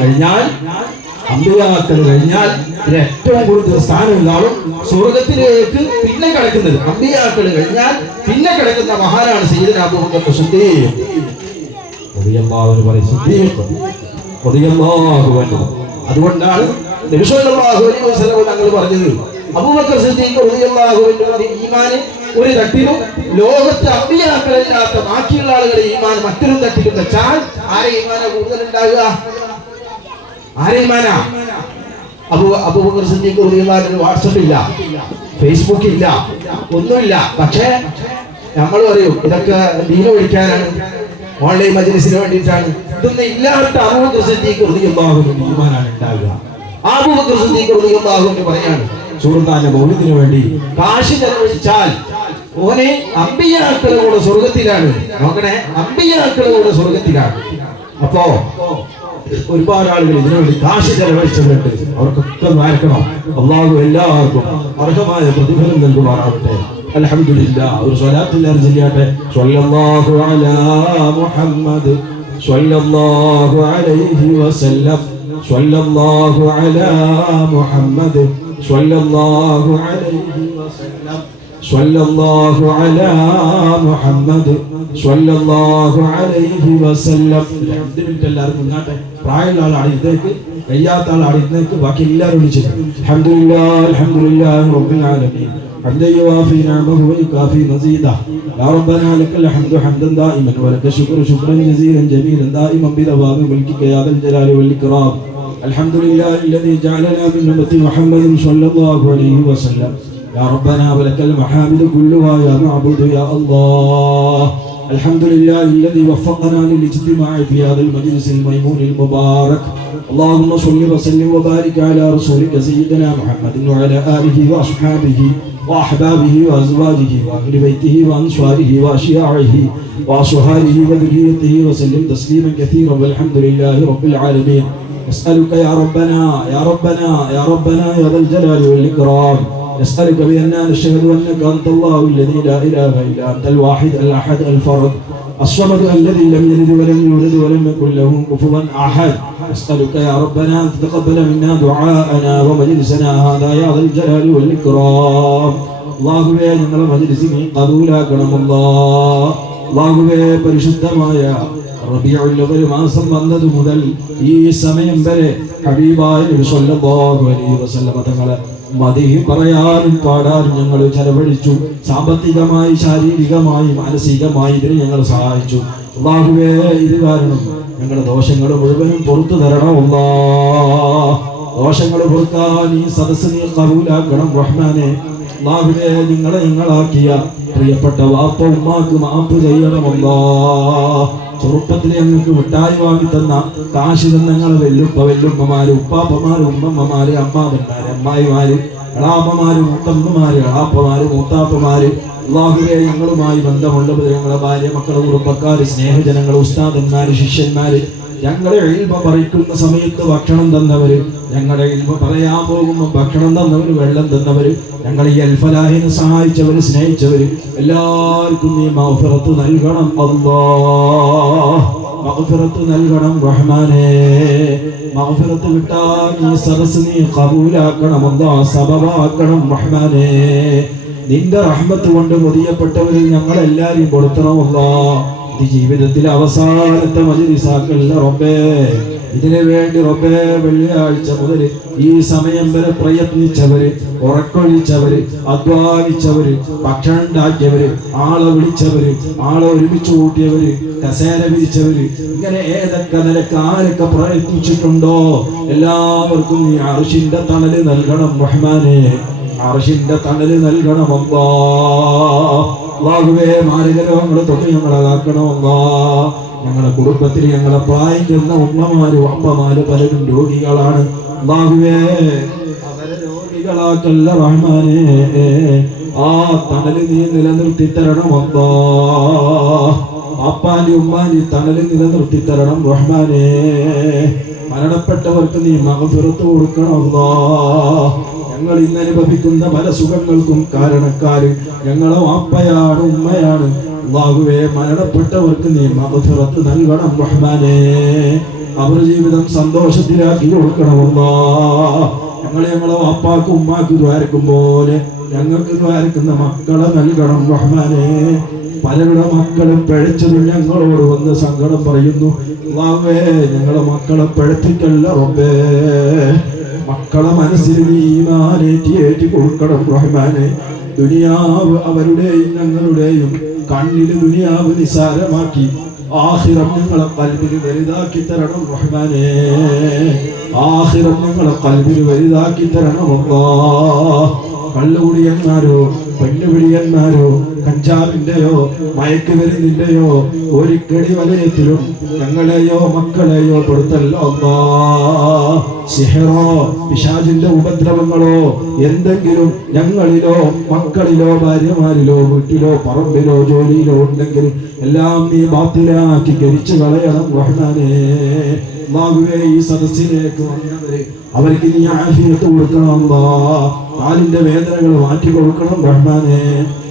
കഴിഞ്ഞാൽ ഏറ്റവും കൂടുതൽ സ്ഥാനമുള്ള ആളും സ്വർഗത്തിലേക്ക് പിന്നെ കിടക്കുന്നത്. അമ്പിയാക്കൾ കഴിഞ്ഞാൽ പിന്നെ കിടക്കുന്ന മഹാനാണ് സയ്യിദുനാ അബൂബക്കർ സിദ്ദീഖ് റളിയല്ലാഹു അൻഹു. അതുകൊണ്ടാണ് നബി സല്ലല്ലാഹു അലൈഹി വസല്ലം തങ്ങൾ പറഞ്ഞത്, അബൂബക്കർ സിദ്ദീഖ് റളിയല്ലാഹു അൻഹുവിന്റെ ഈമാൻ ഒരു തട്ടിലും ലോകത്തെ അമ്പിയാക്കളല്ലാത്ത ബാക്കിയുള്ള ആളുകളുടെ ഈമാൻ മറ്റൊരു തട്ടിലും വെച്ചാൽ ആരെ ഈമാനാ കൂടുതൽ ഉണ്ടാകുക? ആരെ ഈമാനാ? അബൂബക്കർ സിദ്ദീഖ് റളിയല്ലാഹു അൻഹു വാട്സ്ആപ്പ് ഇല്ല, ഫേസ്ബുക്ക് ഇല്ല, ഒന്നുമില്ല. പക്ഷേ നമ്മൾ പറയും ഇതൊക്കെ ദീന ഒഴിക്കാനാണ്, ഓൺലൈൻ മജ്‌ലിസിന് വേണ്ടിയിട്ടാണ്. ഇതൊന്നും ഇല്ലാത്ത അബൂബക്കർ സിദ്ദീഖ് റളിയല്ലാഹു അൻഹു ഈമാനാണ് ഉണ്ടാകുക. അബൂബക്കർ സിദ്ദീഖ് റളിയല്ലാഹു അൻഹു പറയാണ്, സുഹൃത്താന്റെ മൗലിദിന് വേണ്ടി കാശ് ചെലവഴിച്ചാൽ ഓനെ അമ്പിയാക്കളുടെ സ്വർഗത്തിലാണ്. നോക്കണേ, അമ്പിയാക്കളുടെ സ്വർഗത്തിലാണ്. അപ്പോ ഒരുപാട് ആളുകൾ ഇതിനു വേണ്ടി കാശ് ചെലവഴിച്ചിട്ടുണ്ട്. അവർക്കൊക്കെ വായിക്കണം. അല്ലാഹു എല്ലാവർക്കും അർഹമായ പ്രതിഫലം നൽകുമാറാവട്ടെ. അൽഹംദുലില്ലാഹ്. ഒരു സ്വലാത്ത് ഞാൻ ചൊല്ലട്ടെ. സ്വല്ലല്ലാഹു അലാ മുഹമ്മദ് സ്വല്ലല്ലാഹു അലൈഹി വസല്ലം സ്വല്ലല്ലാഹു അലാ മുഹമ്മദ് സ്വല്ലല്ലാഹു അലൈഹി വസല്ലം സ്വല്ലല്ലാഹു അലാ മുഹമ്മദ് സ്വല്ലല്ലാഹു അലൈഹി വസല്ലം. 2 മിനിറ്റ് എല്ലാവരും മുന്നോട്ടെ. പ്രായമുള്ള ആളാണ് ഇതേക്ക്, കഴിയാത്ത ആളാണ് ഇതേക്ക്. ബാക്കി എല്ലാവരും വിളിച്ചിട്ട് അൽഹംദുലില്ലാഹി അൽഹംദുലില്ലാഹി റബ്ബിൽ ആലമീൻ حمدا يوافي نعمه ويكافي مزيده. يا ربنا لك الحمد حمدا دائما ولك الشكر شكرا جزيلا جميلا دائما بدوام ملكك يا ذا الجلال والاكرام. الحمد لله الذي جعلنا من امه محمد صلى الله عليه وسلم. يا ربنا ولك المحامد كلها يا معبود يا الله. الحمد لله الذي وفقنا للاجتماع في هذا المجلس الميمون المبارك. اللهم صل وسلم وبارك على رسولك سيدنا محمد وعلى اله واصحابه واحبابه وازواجه واهل بيته وانصاره واشياعه واصهاره وذريته وسلم تسليما كثيرا والحمد لله رب العالمين. نسالك يا ربنا يا ربنا يا ربنا يا ذا الجلال والاكرام، نسالك باننا نشهد انك انت الله الذي لا اله الا انت الواحد الاحد الفرد الصمد الذي لم يلد ولم يولد ولم يكن له كفوا احد. نسألك يا ربنا أن تتقبل منا دعاءنا ومجلسنا هذا يا ذا الجلال والإكرام. അല്ലാഹുവേ, ഞങ്ങളുടെ മജ്‌ലിസിനെ ഖബൂലാക്കണമല്ലാ. അല്ലാഹുവേ, പരിശുദ്ധമായ റബീഉൽ അവ്വൽ മാസം വന്നത് മുതൽ ഈ സമയം വരെ ഹബീബായ നബി സല്ലല്ലാഹു അലൈഹി വസല്ലം തങ്ങളെ മതി പറയാനും പാടാനും ഞങ്ങൾ ചെലവഴിച്ചു. സാമ്പത്തികമായി, ശാരീരികമായി, മാനസികമായി ഇതിന് ഞങ്ങൾ സഹായിച്ചു. അല്ലാഹുവേ, ഇത് കാരണം ഞങ്ങളുടെ ദോഷങ്ങൾ മുഴുവനും പുറത്തു തരണം. ദോഷങ്ങൾ പൊറുക്കാൻ ഈ സദസ്സ് നീ കബൂലാക്കണം റഹ്മാനെ. അല്ലാഹുവേ, ഞങ്ങളാക്കിയ പ്രിയപ്പെട്ട വാപ്പ ഉമ്മാക്ക് മാപ്പ് ചെയ്യണമല്ലാ. ചെറുപ്പത്തിൽ ഞങ്ങൾക്ക് മിഠായി വാങ്ങി തന്ന, കാശ് തന്ന ഞങ്ങളെ വെല്ലുമ്മമാര്, ഉപ്പാപ്പമാര്, ഉമ്മമ്മമാര്, അമ്മാവന്മാര്, അമ്മായിമാര്, എളാപ്പമാര്, മൂത്തമ്മമാര്, എളാപ്പമാര്, മൂത്താപ്പമാര്, അല്ലാഹുവേ, ഞങ്ങളുമായി ബന്ധമുള്ളവർ, ഞങ്ങളെ ഭാര്യ, മക്കളെ, കുടുംബക്കാര്, സ്നേഹജനങ്ങൾ, ഉസ്താദന്മാര്, ശിഷ്യന്മാര്, ഞങ്ങളെ ഇൽമ പറിക്കുന്ന സമയത്ത് ഭക്ഷണം തന്നവര്, ഞങ്ങളെ ഇൽമ പറയാൻ പോകുമ്പോൾ ഭക്ഷണം തന്നവര്, വെള്ളം തന്നവര്, ഞങ്ങളെ ഈ അൽഫലാഹിനെ സഹായിച്ചവര്, സ്നേഹിച്ചവര്, എല്ലാവർക്കും നീ മഗ്ഫിറത്ത് നൽകണം അല്ലാഹ്. മഗ്ഫിറത്ത് നൽകണം റഹ്മാനേ. മഗ്ഫിറത്ത് കിട്ടാൻ ഈ സദസ്സ് നീ ഖബൂലാക്കണം അല്ലാഹ്, സബബാക്കണം റഹ്മാനേ. നിന്റെ റഹ്മത്ത് കൊണ്ട് പൊതിയപ്പെട്ടവരിൽ ഞങ്ങളെല്ലാവരും കൊടുക്കണം അല്ലാഹ്. ഇത് ജീവിതത്തിലെ അവസാനത്തെ മജ്‌ലിസാക്കല്ല റബ്ബേ. ഇതിനു വേണ്ടി റബ്ബേ, വെള്ളിയാഴ്ച മുതൽ ഈ സമയം വരെ പ്രയത്നിച്ചവര്, ഉറക്കൊഴിച്ചവര്, അധ്വാനിച്ചവര്, ഭക്ഷണം ഉണ്ടാക്കിയവര്, ആളെ വിളിച്ചവര്, ആളെ ഒരുമിച്ച് കൂട്ടിയവര്, കസേര വിരിച്ചവര്, ഇങ്ങനെ ഏതൊക്കെ നിലക്ക് ആരൊക്കെ പ്രയത്നിച്ചിട്ടുണ്ടോ എല്ലാവർക്കും നീ അർശിന്റെ തണല് നൽകണം റഹ്മാനേ. അർശിന്റെ തണല് നൽകണം അല്ലാഹ്. അല്ലാഹുവേ, മാരകരോഗങ്ങളെ തൊട്ട് ഞങ്ങളെ കാക്കണം അല്ലാഹ്. ഞങ്ങളുടെ കുടുംബത്തിൽ ഞങ്ങളെ പ്രായം ചെന്ന ഉമ്മമാര്, അപ്പമാര് പലരും രോഗികളാണ്. അല്ലാഹുവേ, അവരെ രോഗികളാക്കല്ല റഹ്മാനേ. ആ തണല് നീ നിലനിർത്തി തരണം അല്ലാഹ്. അപ്പാന്റെ ഉമ്മാന്റെ തണല് നിലനിർത്തി തരണം റഹ്മാനേ. മരണപ്പെട്ടവർക്ക് നീ മഗ്ഫിറത്ത് കൊടുക്കണം അല്ലാഹ്. ഞങ്ങൾ ഇന്ന് അനുഭവിക്കുന്ന പല സുഖങ്ങൾക്കും കാരണക്കാര് ഞങ്ങളെ വാപ്പയാണ്, ഉമ്മയാണ്. അല്ലാഹുവേ, മരണപ്പെട്ടവർക്ക് നീ മഗ്ഫിറത്ത് നൽകണം റഹ്മാനേ. അവർ ജീവിതം സന്തോഷത്തിലാക്കി കൊടുക്കണം അല്ലാഹ്. ഞങ്ങളെ വാപ്പാക്കും ഉമ്മാക്കും ദ്വാരക്കും പോലെ ഞങ്ങൾക്ക് ദ്വാരക്കുന്ന മക്കളെ നൽകണം റഹ്മാനേ. പലരുടെ മക്കളും പിഴച്ചതും ഞങ്ങളോട് വന്ന് സങ്കടം പറയുന്നു. അല്ലാഹുവേ, ഞങ്ങളെ മക്കളെ പിഴപ്പിക്കല്ല റബ്ബേ. മക്കളെ മനസ്സിൽ നീ ഈമാനേറ്റി കൊടുക്കണം റഹ്മാനെ. ദുനിയാവ് അവരുടെയും ഞങ്ങളുടെയും കണ്ണില് ദുനിയാവ് നിസാരമാക്കി ആഖിറം ഞങ്ങളെ ഖൽബിൽ വലുതാക്കി തരണം റഹ്മാനെ. ആഖിറം ഞങ്ങളെ ഖൽബിൽ വലുതാക്കി തരണം അല്ലാഹ്. കള്ളുകുടിയന്മാരോ, പെണ്ണുപിടിയന്മാരോ, കഞ്ചാവിന്റെയോ മയക്കുമരുന്നിന്റെയോ ഒരിക്കടി വലയത്തിലും ഞങ്ങളെയോ മക്കളെയോ പെടുത്തല്ലോ അല്ലാഹ്. സിഹറോ, പിശാചിന്റെ ഉപദ്രവങ്ങളോ എന്തെങ്കിലും ഞങ്ങളിലോ മക്കളിലോ ഭാര്യമാരിലോ വീട്ടിലോ പറമ്പിലോ ജോലിയിലോ ഉണ്ടെങ്കിൽ എല്ലാം നീ ബാത്തിലാക്കി കരിച്ചു കളയണം റഹ്മാനേ. അല്ലാഹുവേ, ഈ സദസ്സിലേക്ക് വന്നവര് അവർക്ക് നീ ആഫിയത്ത് കൊടുക്കണം അല്ലാഹ്. കാലിന്റെ വേദനകൾ മാറ്റി കൊടുക്കണം റഹ്മാനേ.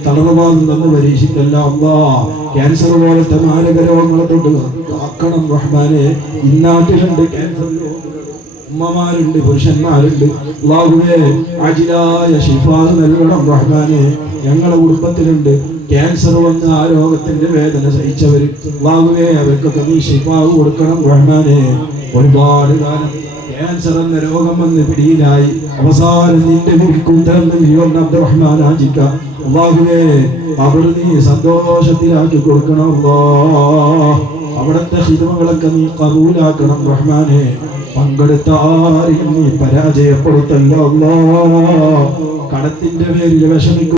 തളർവാദം തന്ന് പരീക്ഷിക്കല്ല അല്ലാഹ്. ക്യാൻസർ പോലത്തെ മാരകരോഗങ്ങളെ തൊട്ട് കാക്കണം റഹ്മാനേ. ഇന്നാട്ടിലുണ്ട് ക്യാൻസർ രോഗികൾ, ഉമ്മമാരുണ്ട്, പുരുഷന്മാരുണ്ട്. അല്ലാഹുവേ, അജിലായ ശിഫാ നൽകണം റഹ്മാനേ. ഞങ്ങളുടെ കുടുംബത്തിലുണ്ട് ക്യാൻസർ വന്ന് ആ രോഗത്തിന്റെ വേദന സഹിച്ചവര്. അല്ലാഹുവേ, അവർക്കൊക്കെ നീ ശിഫാ കൊടുക്കണം റഹ്മാനേ. ഒരുപാട് കാലം ക്യാൻസർ എന്ന രോഗം വന്ന് പിടിയിലായി അവസാനം നിന്റെ ഉത്തരം നൽകിയോണ്ട് അബ്ദുറഹ്മാൻ ആജിക്ക. അല്ലാഹുവേ, അവർ നീ സന്തോഷത്തിലാക്കി കൊടുക്കണം അല്ലാഹ്. അവിടുത്തെ ഖിദ്മകളൊക്കെ നീ ഖബൂലാക്കണം റഹ്മാനേ. പങ്കെടുത്ത ആരെയും നീ പരാജയപ്പെടുത്തല്ലോ അല്ലാഹ്. കടത്തിന്റെ പേരിൽ വിഷമിക്കും